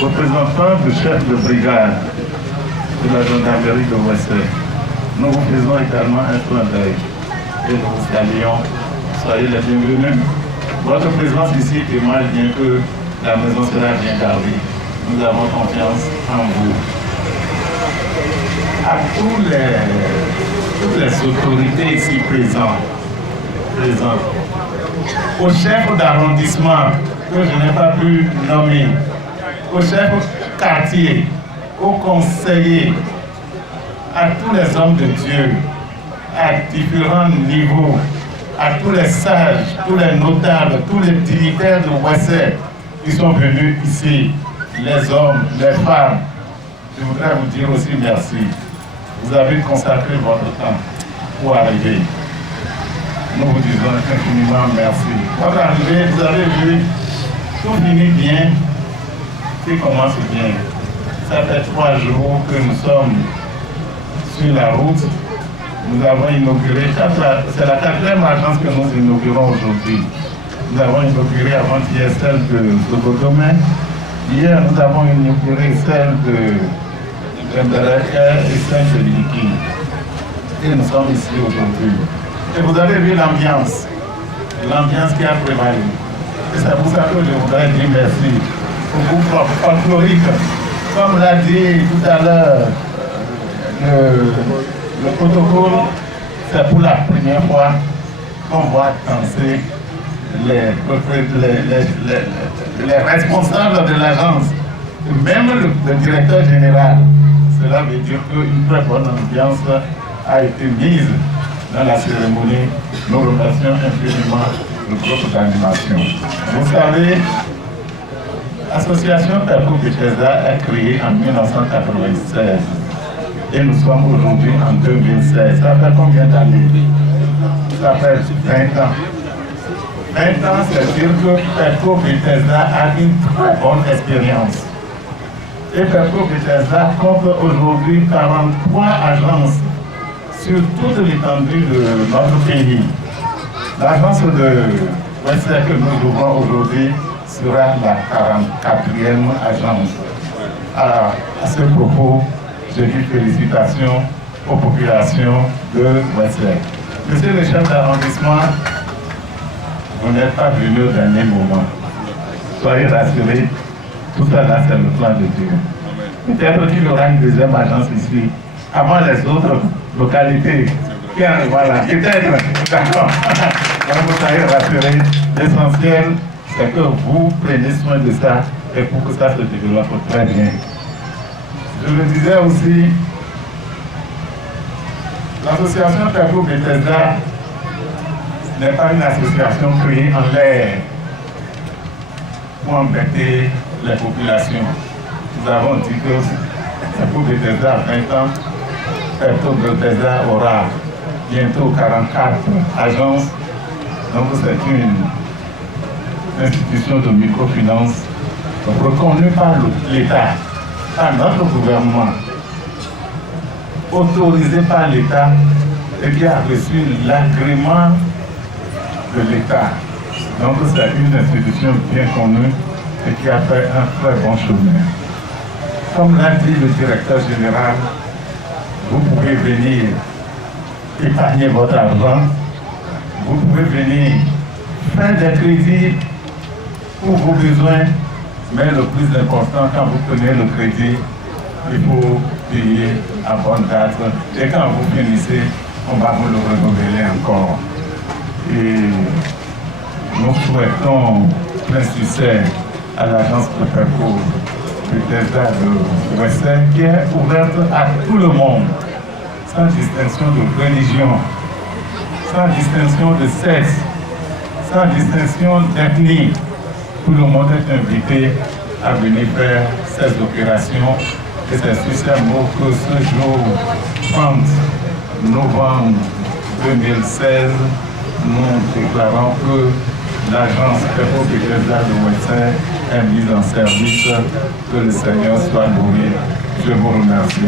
représentants du chef de brigade de la gendarmerie de Ouessel, nous vous faisons également un clin d'œil et nous vous saluons. Soyez les bienvenus. Votre présence ici témoigne bien que la maison sera bien gardée. Nous avons confiance en vous. À toutes les autorités ici présentes, au chef d'arrondissement que je n'ai pas pu nommer, au chef quartier, aux conseillers, à tous les hommes de Dieu, à différents niveaux, à tous les sages, tous les notables, tous les dignitaires de Ouessel qui sont venus ici, les hommes, les femmes. Je voudrais vous dire aussi merci. Vous avez consacré votre temps pour arriver. Nous vous disons infiniment merci. Votre arrivée, vous avez vu, tout finit bien, tout commence bien. Ça fait 3 jours que nous sommes sur la route. Nous avons inauguré, c'est la 4e agence que nous inaugurons aujourd'hui. Nous avons inauguré avant-hier celle de Zobodomé. Hier, nous avons inauguré celle de Gendareka et celle de Liki. Et nous sommes ici aujourd'hui. Et vous avez vu l'ambiance qui a prévalu. Et c'est pour ça que je voudrais dire merci au groupe folklorique. Comme l'a dit tout à l'heure le protocole, c'est pour la première fois qu'on voit danser les responsables de l'agence, même le directeur général. Cela veut dire qu'une très bonne ambiance a été mise dans la cérémonie. Nous remercions infiniment le groupe d'animation. Vous savez, l'association Perco Bethesda est créée en 1996 et nous sommes aujourd'hui en 2016. Ça fait combien d'années? Ça fait 20 ans. 20 ans, c'est-à-dire que Perco Bethesda a une très bonne expérience. Et Perco Bethesda compte aujourd'hui 43 agences sur toute l'étendue de notre pays. L'agence de Ouessel que nous ouvrons aujourd'hui sera la 44e agence. Alors, à ce propos, je dis félicitations aux populations de Ouessel. Monsieur le chef d'arrondissement, vous n'êtes pas venu au dernier moment. Soyez rassurés, tout ça là, c'est le plan de Dieu. Peut-être qu'il y aura une deuxième agence ici, avant les autres localités. Voilà, peut-être, d'accord. Donc vous soyez rassurés, l'essentiel, c'est que vous preniez soin de ça et pour que ça se développe très bien. Je le disais aussi, l'association Perco Bethesda n'est pas une association créée en l'air pour embêter les populations. Nous avons dit que Perco Bethesda a 20 ans, Perco Bethesda aura bientôt 44 agences. Donc c'est une institution de microfinance reconnue par l'État, par notre gouvernement, autorisée par l'État et qui a reçu l'agrément de l'État. Donc c'est une institution bien connue et qui a fait un très bon chemin. Comme l'a dit le directeur général, vous pouvez venir épargner votre argent, vous pouvez venir faire des crédits pour vos besoins Mais le plus important, quand vous prenez le crédit, il faut payer à bonne date. Et quand vous finissez, on va vous le renouveler encore. Et nous souhaitons plein succès à l'agence de parcours Bethesda de Western qui est ouverte à tout le monde, sans distinction de religion, sans distinction de sexe, sans distinction d'ethnie. Tout le monde est invité à venir faire ces opérations. Et c'est sur ces mots que ce jour 30 novembre 2016, nous déclarons que l'agence Parcours Bethesda de Western est mise en service. Que le Seigneur soit loué. Je vous remercie.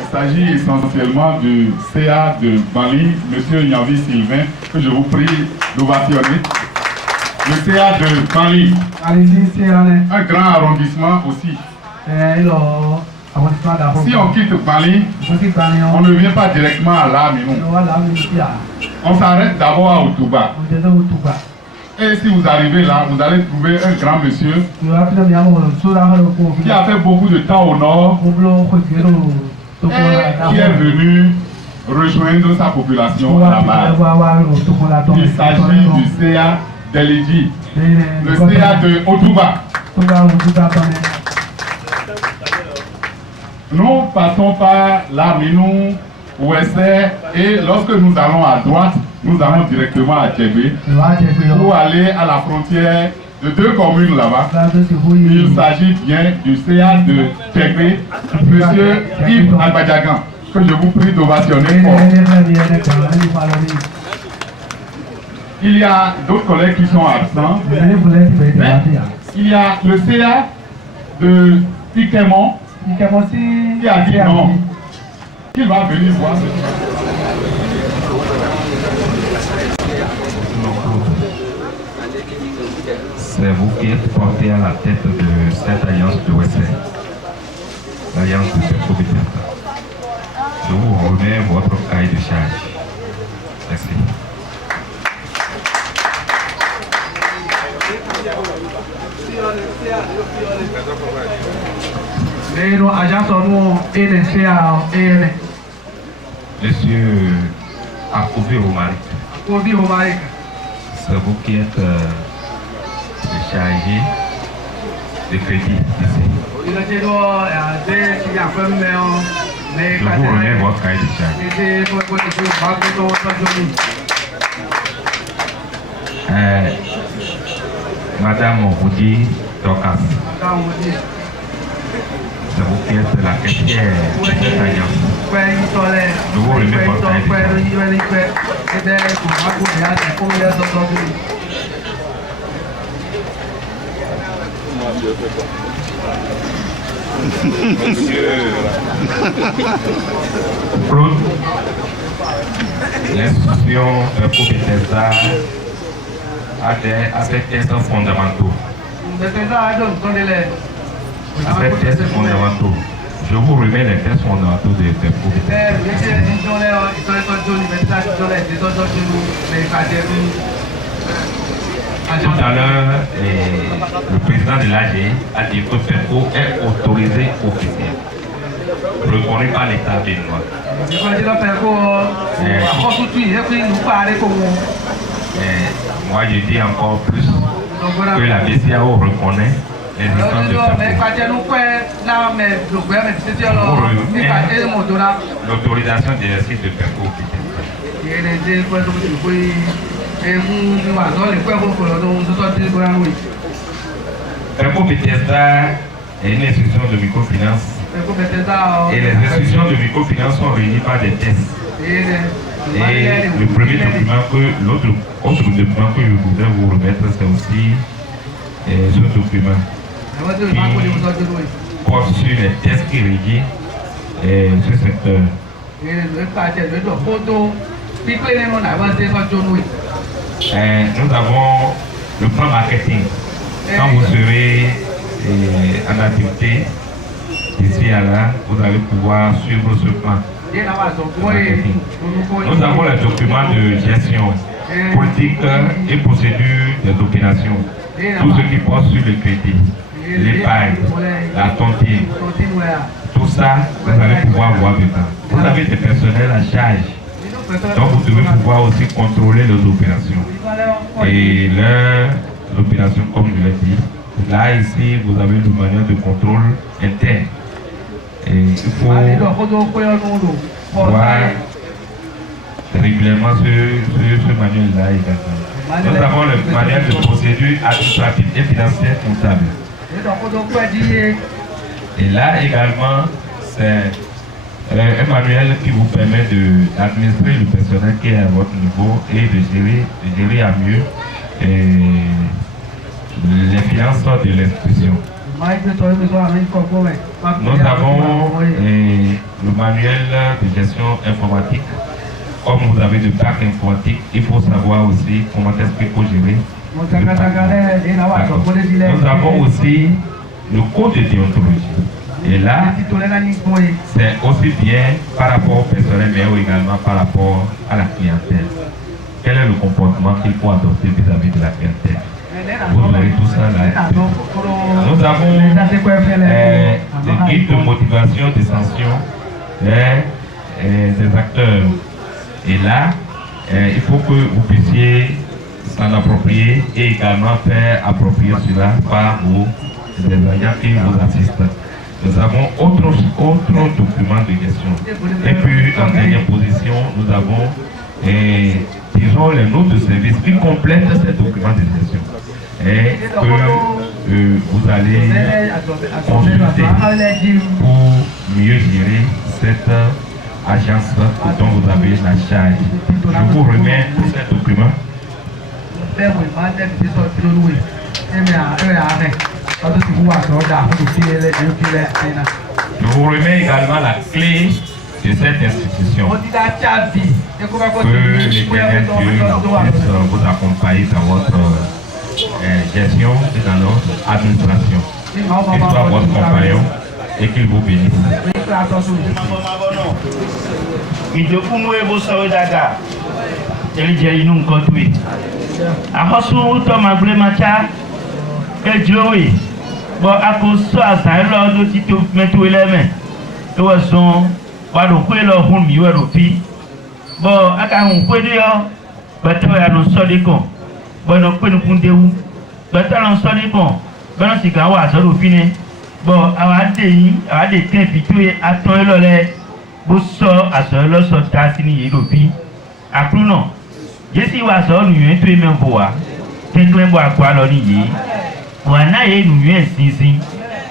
Il s'agit essentiellement du CA de Bali, M. Nyavi Sylvain, que je vous prie d'ovationner. Le CA de Bali, un grand arrondissement aussi. Si on quitte Bali, on ne vient pas directement à Laminou. On s'arrête d'abord à Outouba. Et si vous arrivez là, vous allez trouver un grand monsieur qui a fait beaucoup de temps au nord et qui est venu rejoindre sa population là-bas. Il s'agit du CA d'Elidji, le CA de Outouba. Nous passons par Laminou, Ouessé, et lorsque nous allons à droite, nous allons directement à Djébé pour aller à la frontière de deux communes là-bas. Il s'agit bien du CA de Djébé, M. Yves Agbadjagan, que je vous prie d'ovationner fort. Il y a d'autres collègues qui sont absents. Il y a le CA de Ikemon qui a dit non, qu'il va venir voir ce C'est vous qui êtes porté à la tête de cette alliance de Western, l'alliance de Parcours Bethesda. Je vous remets votre cahier de charge. Merci. Monsieur Akoubi Romaric, c'est vous qui êtes le chargé de crédit ici. Je vous remets votre cahier de charge. Madame Moudi Dokas, c'est vous qui êtes la caissière de cette alliance. Je vous remets votre cahier de Claude, l'institution Parcours Bethesda a des tests fondamentaux. Je vous remets les tests fondamentaux de Parcours Bethesda. Tout à l'heure, le président de l'AG a dit que Parcours est autorisé officiel, reconnu par l'État béninois. Moi je dis encore plus que la BCAO reconnaît l'existence de l'autorisation d'exercice de Parcours. Parcours Bethesda est une institution de microfinance et les institutions de microfinance sont réunies par des tests. Et le premier document l'autre document que je voudrais vous remettre, c'est aussi ce document qui porte sur les tests qui régissent ce secteur. nous avons le plan marketing. Quand vous serez en activité, d'ici à là, vous allez pouvoir suivre ce plan marketing. Nous avons les documents de gestion, politique et procédure des opérations. Tout ce qui porte sur le crédit, l'épargne, la tontine, tout ça, vous allez pouvoir voir dedans. Vous avez des personnels à charge. Donc vous devez pouvoir aussi contrôler les opérations. Et l'opération, comme je l'ai dit, là ici vous avez une manière de contrôle interne. Et il faut voir régulièrement ce manuel-là également. Nous avons le manuel de procédure administrative et financière comptable. Et là également, c'est un manuel qui vous permet d'administrer le personnel qui est à votre niveau et de gérer à mieux les finances de l'institution. Nous avons le manuel de gestion informatique. Comme vous avez de bac informatique, il faut savoir aussi comment est-ce qu'il faut gérer. Nous avons aussi le code de déontologie. Et là, c'est aussi bien par rapport au personnel, mais également par rapport à la clientèle. Quel est le comportement qu'il faut adopter vis-à-vis de la clientèle? Vous aurez tout ça là. Nous avons des guides de motivation, des sanctions des acteurs. Et là, il faut que vous puissiez s'en approprier et également faire approprier cela par vos agents qui vous assistent. Nous avons autre document de gestion. Et puis, en dernière position, nous avons, disons, les notes de service qui complètent ces documents de gestion. Et que vous allez consulter pour mieux gérer cette agence dont vous avez la charge. Je vous remets tous ces documents. Je vous remets également la clé de cette institution que l'Éternel Dieu puisse vous accompagner dans votre gestion et dans notre administration. Qu'il soit votre compagnon et qu'il vous bénisse. Bon, à cause de ça, ça a l'air de tout mettre les mains. Ils sont, voilà, on peut leur rendre mieux au pied. Bon, à quand on peut dire, bah, tu vas nous sortir con. Bon, on peut nous compter où? Bah, tu vas nous sortir con. Bon, c'est quand on va sortir au pied. Bon, à des temps, puis tu es à ton éloigné. Bon, ça, à ce là, ça t'a signé au pied. Après, non. Je suis à ça, nous, tu es même voir. Tu es même voir quoi, l'on y est. Wana ye nu yue sisi,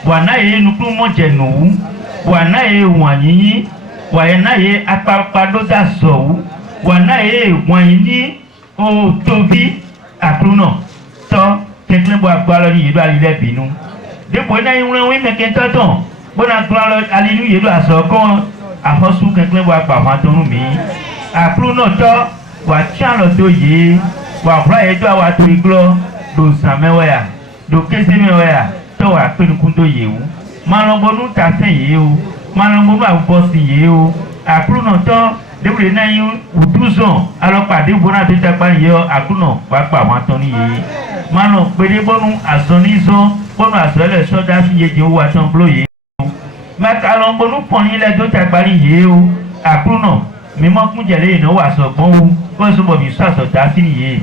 wana ye nu kumo jenu, wana ye wanyi, wana ye apapado da so, wana ye wanyi o tobi apruno, to tekle bo agbalo ni yedo alile binu. Depo na yin wi meke toton, bona agbalo alilu yedo aso kon, afosu tekle bo agba fatonu mi. Apruno to wa chalo do ye, wa bra yedo wa to iglo do samewa ya. Donc qu'est-ce que tu as fait le compte de Yéhou? Malambonu t'a fait Yéhou, Malambonu a bossé Yéhou. Après longtemps, depuis les naïs ou 12 ans, alors pas de bonheur de ta part Yéhou, après non, pas Antoni Yéhou. Malon, pédé bonu à son ison, bonu à son les soldats Yéhou à son bloyé. Macalambonu poni les deux ta part Yéhou, après non, mais moi pour y aller, non, à son bon ou, quand ce bon ça se t'a fini.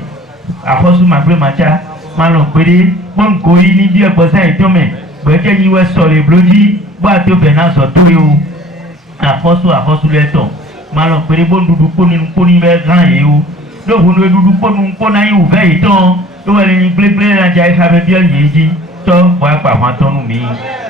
À force de m'appeler Macha. Malon pédé, bon coï ni Dieu pour ça et tout, mais quand il y a sur les blodis, bah tu peux n'en sortir où à force les temps. Malon pédé, bon doudou pour nous vers grand et où. Donc vous ne doudou pour nous pour n'aille ouvert et temps. Donc elle est blé la jaille avec bien yéji. Toi, voilà pas maintenant nous mis.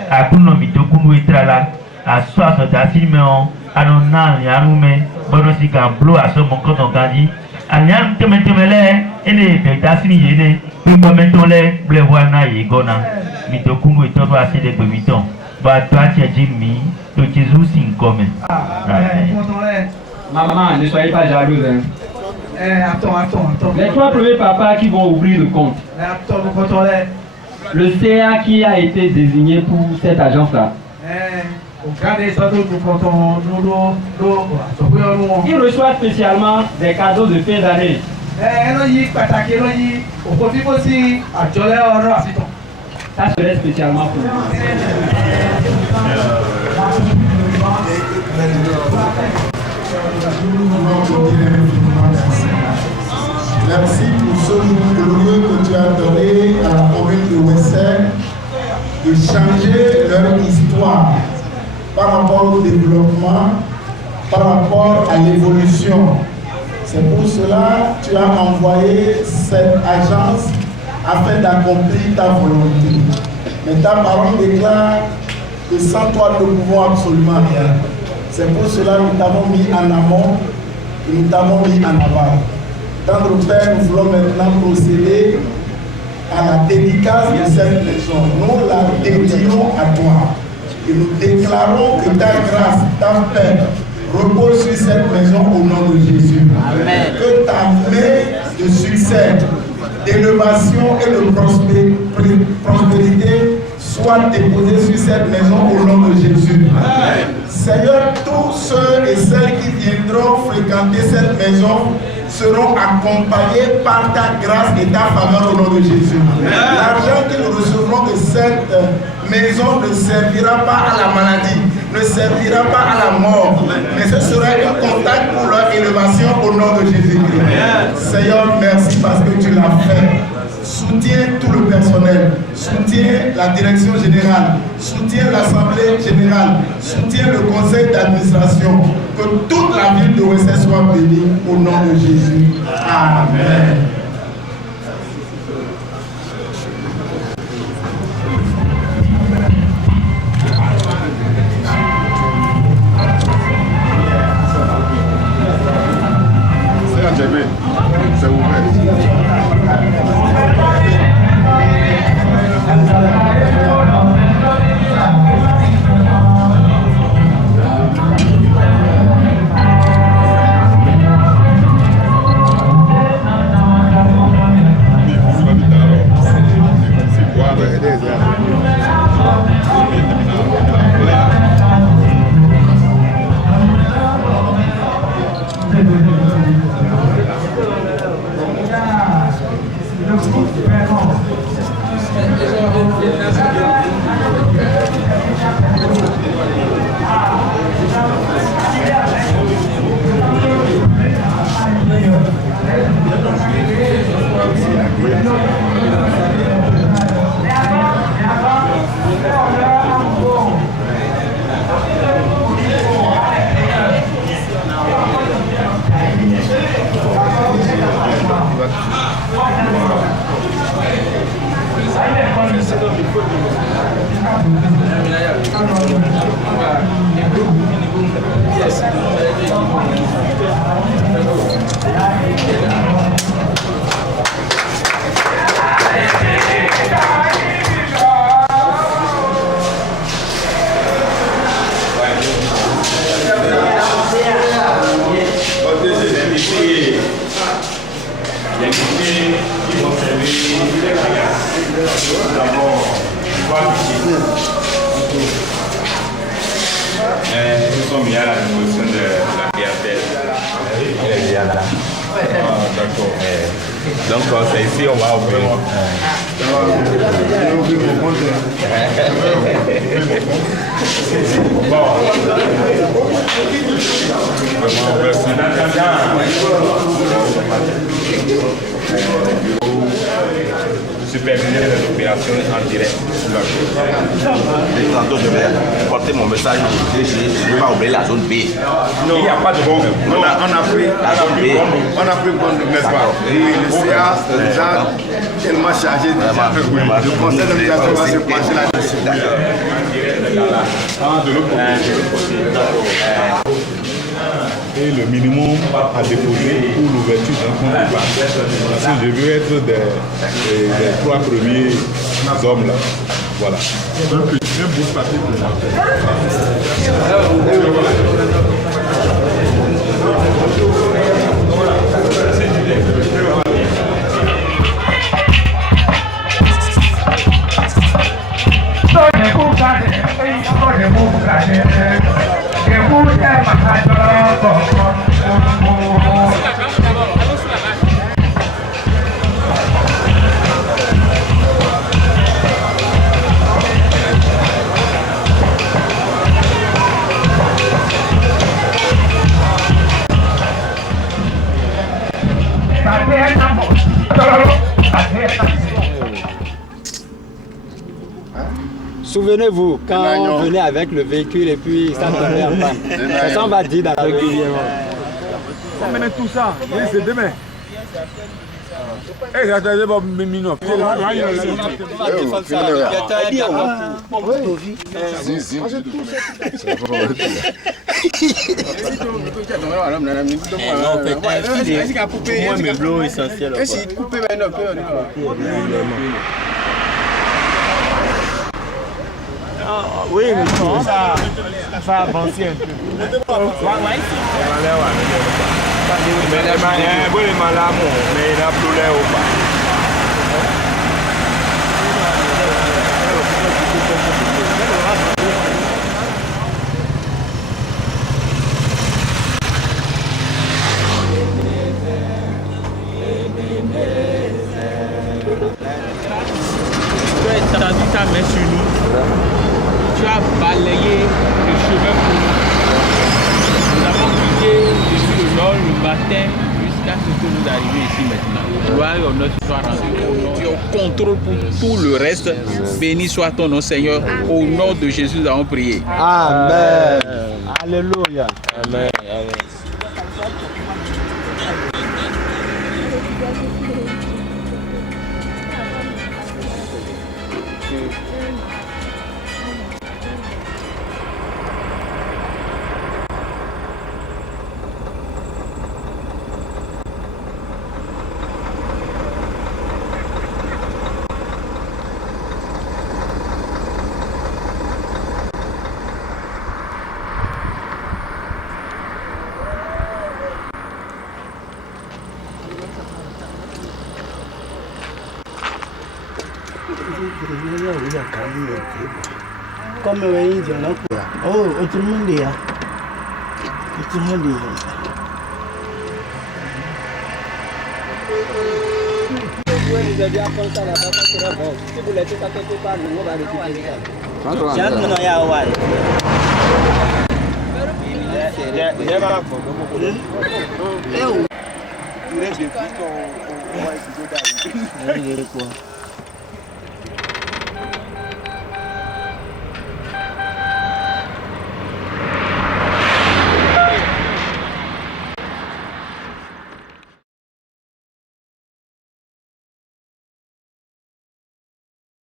À coup non mis tout nous être là. À soi ça t'a filmé en à non nan ya nous mais bon aussi quand bleu à ce mon compte en gandi. À n'yam te mettre là et les t'as fini yéné. Puis mettons les blé wana yegona mitokunu etodo assez de bemiton ba toi tu as Jimmy to Jésus sin comme maman ne soyez pas jalouse hein. Attends. Les 3 premiers papas qui vont ouvrir le compte. Le CA qui a été désigné pour cette agence-là. Il reçoit spécialement des cadeaux de fin d'année. Ça serait spécialement pour vous. Merci pour ce jour glorieux que tu as donné à la commune de Wessel de changer leur histoire par rapport au développement, par rapport à l'évolution. C'est pour cela que tu as envoyé cette agence afin d'accomplir ta volonté. Mais ta parole déclare que sans toi nous ne pouvons absolument rien. C'est pour cela que nous t'avons mis en amont et nous t'avons mis en aval. Tendre Père, nous voulons maintenant procéder à la dédicace de cette maison. Nous la dédions à toi. Et nous déclarons que ta grâce, ta paix repose sur cette maison au nom de Jésus. Amen. Que ta main de succès, d'élévation et de prospérité soit déposée sur cette maison au nom de Jésus. Amen. Seigneur, tous ceux et celles qui viendront fréquenter cette maison seront accompagnés par ta grâce et ta faveur au nom de Jésus. L'argent que nous recevrons de cette maison ne servira pas à la maladie, ne servira pas à la mort, mais ce sera un contact pour leur élévation au nom de Jésus-Christ. Seigneur, merci parce que tu l'as fait. Soutiens tout le personnel, soutiens la direction générale, soutiens l'assemblée générale, soutiens le conseil d'administration, que toute la ville de Wessel soit bénie au nom de Jésus. Amen. C'est ouvert. Nous sommes bien à la disposition de la clientèle. Elle est bien là. D'accord. Donc c'est ici on va ouvrir. Bon. Superviser les opérations en direct. Tantôt je vais porter mon message au DG, je ne vais pas ouvrir la zone B. Non, il n'y a pas de bon. On a pris compte, n'est-ce pas? Le CA est déjà tellement chargé de le conseil d'administration va se pencher là-dessus. De l'autre côté. Et le minimum à déposer pour l'ouverture d'un compte de banque. Parce que je veux être des 3 premiers hommes là. Voilà. Un bout de papier pour moi. Souvenez-vous, quand on venait avec le véhicule et puis ça tombait en panne. Ça, on va dire dans régulièrement. On mène tout ça, c'est demain. Eh, regardez, bon, Mimino. Oui, mais ça va avancer un peu. Tu as étendu ta main sur nous. Tu as balayé le chemin pour nous. Nous avons prié depuis le nord le matin jusqu'à ce que nous arrivions ici maintenant. Gloire et honneur soit rendu au nom. Tu es au contrôle pour tout le reste. Béni soit ton nom, Seigneur. Au nom de Jésus, nous avons prié. Amen. Alléluia. Amen. Amen. Comme le Indien, oh, tout le monde est là. Tout le monde est là.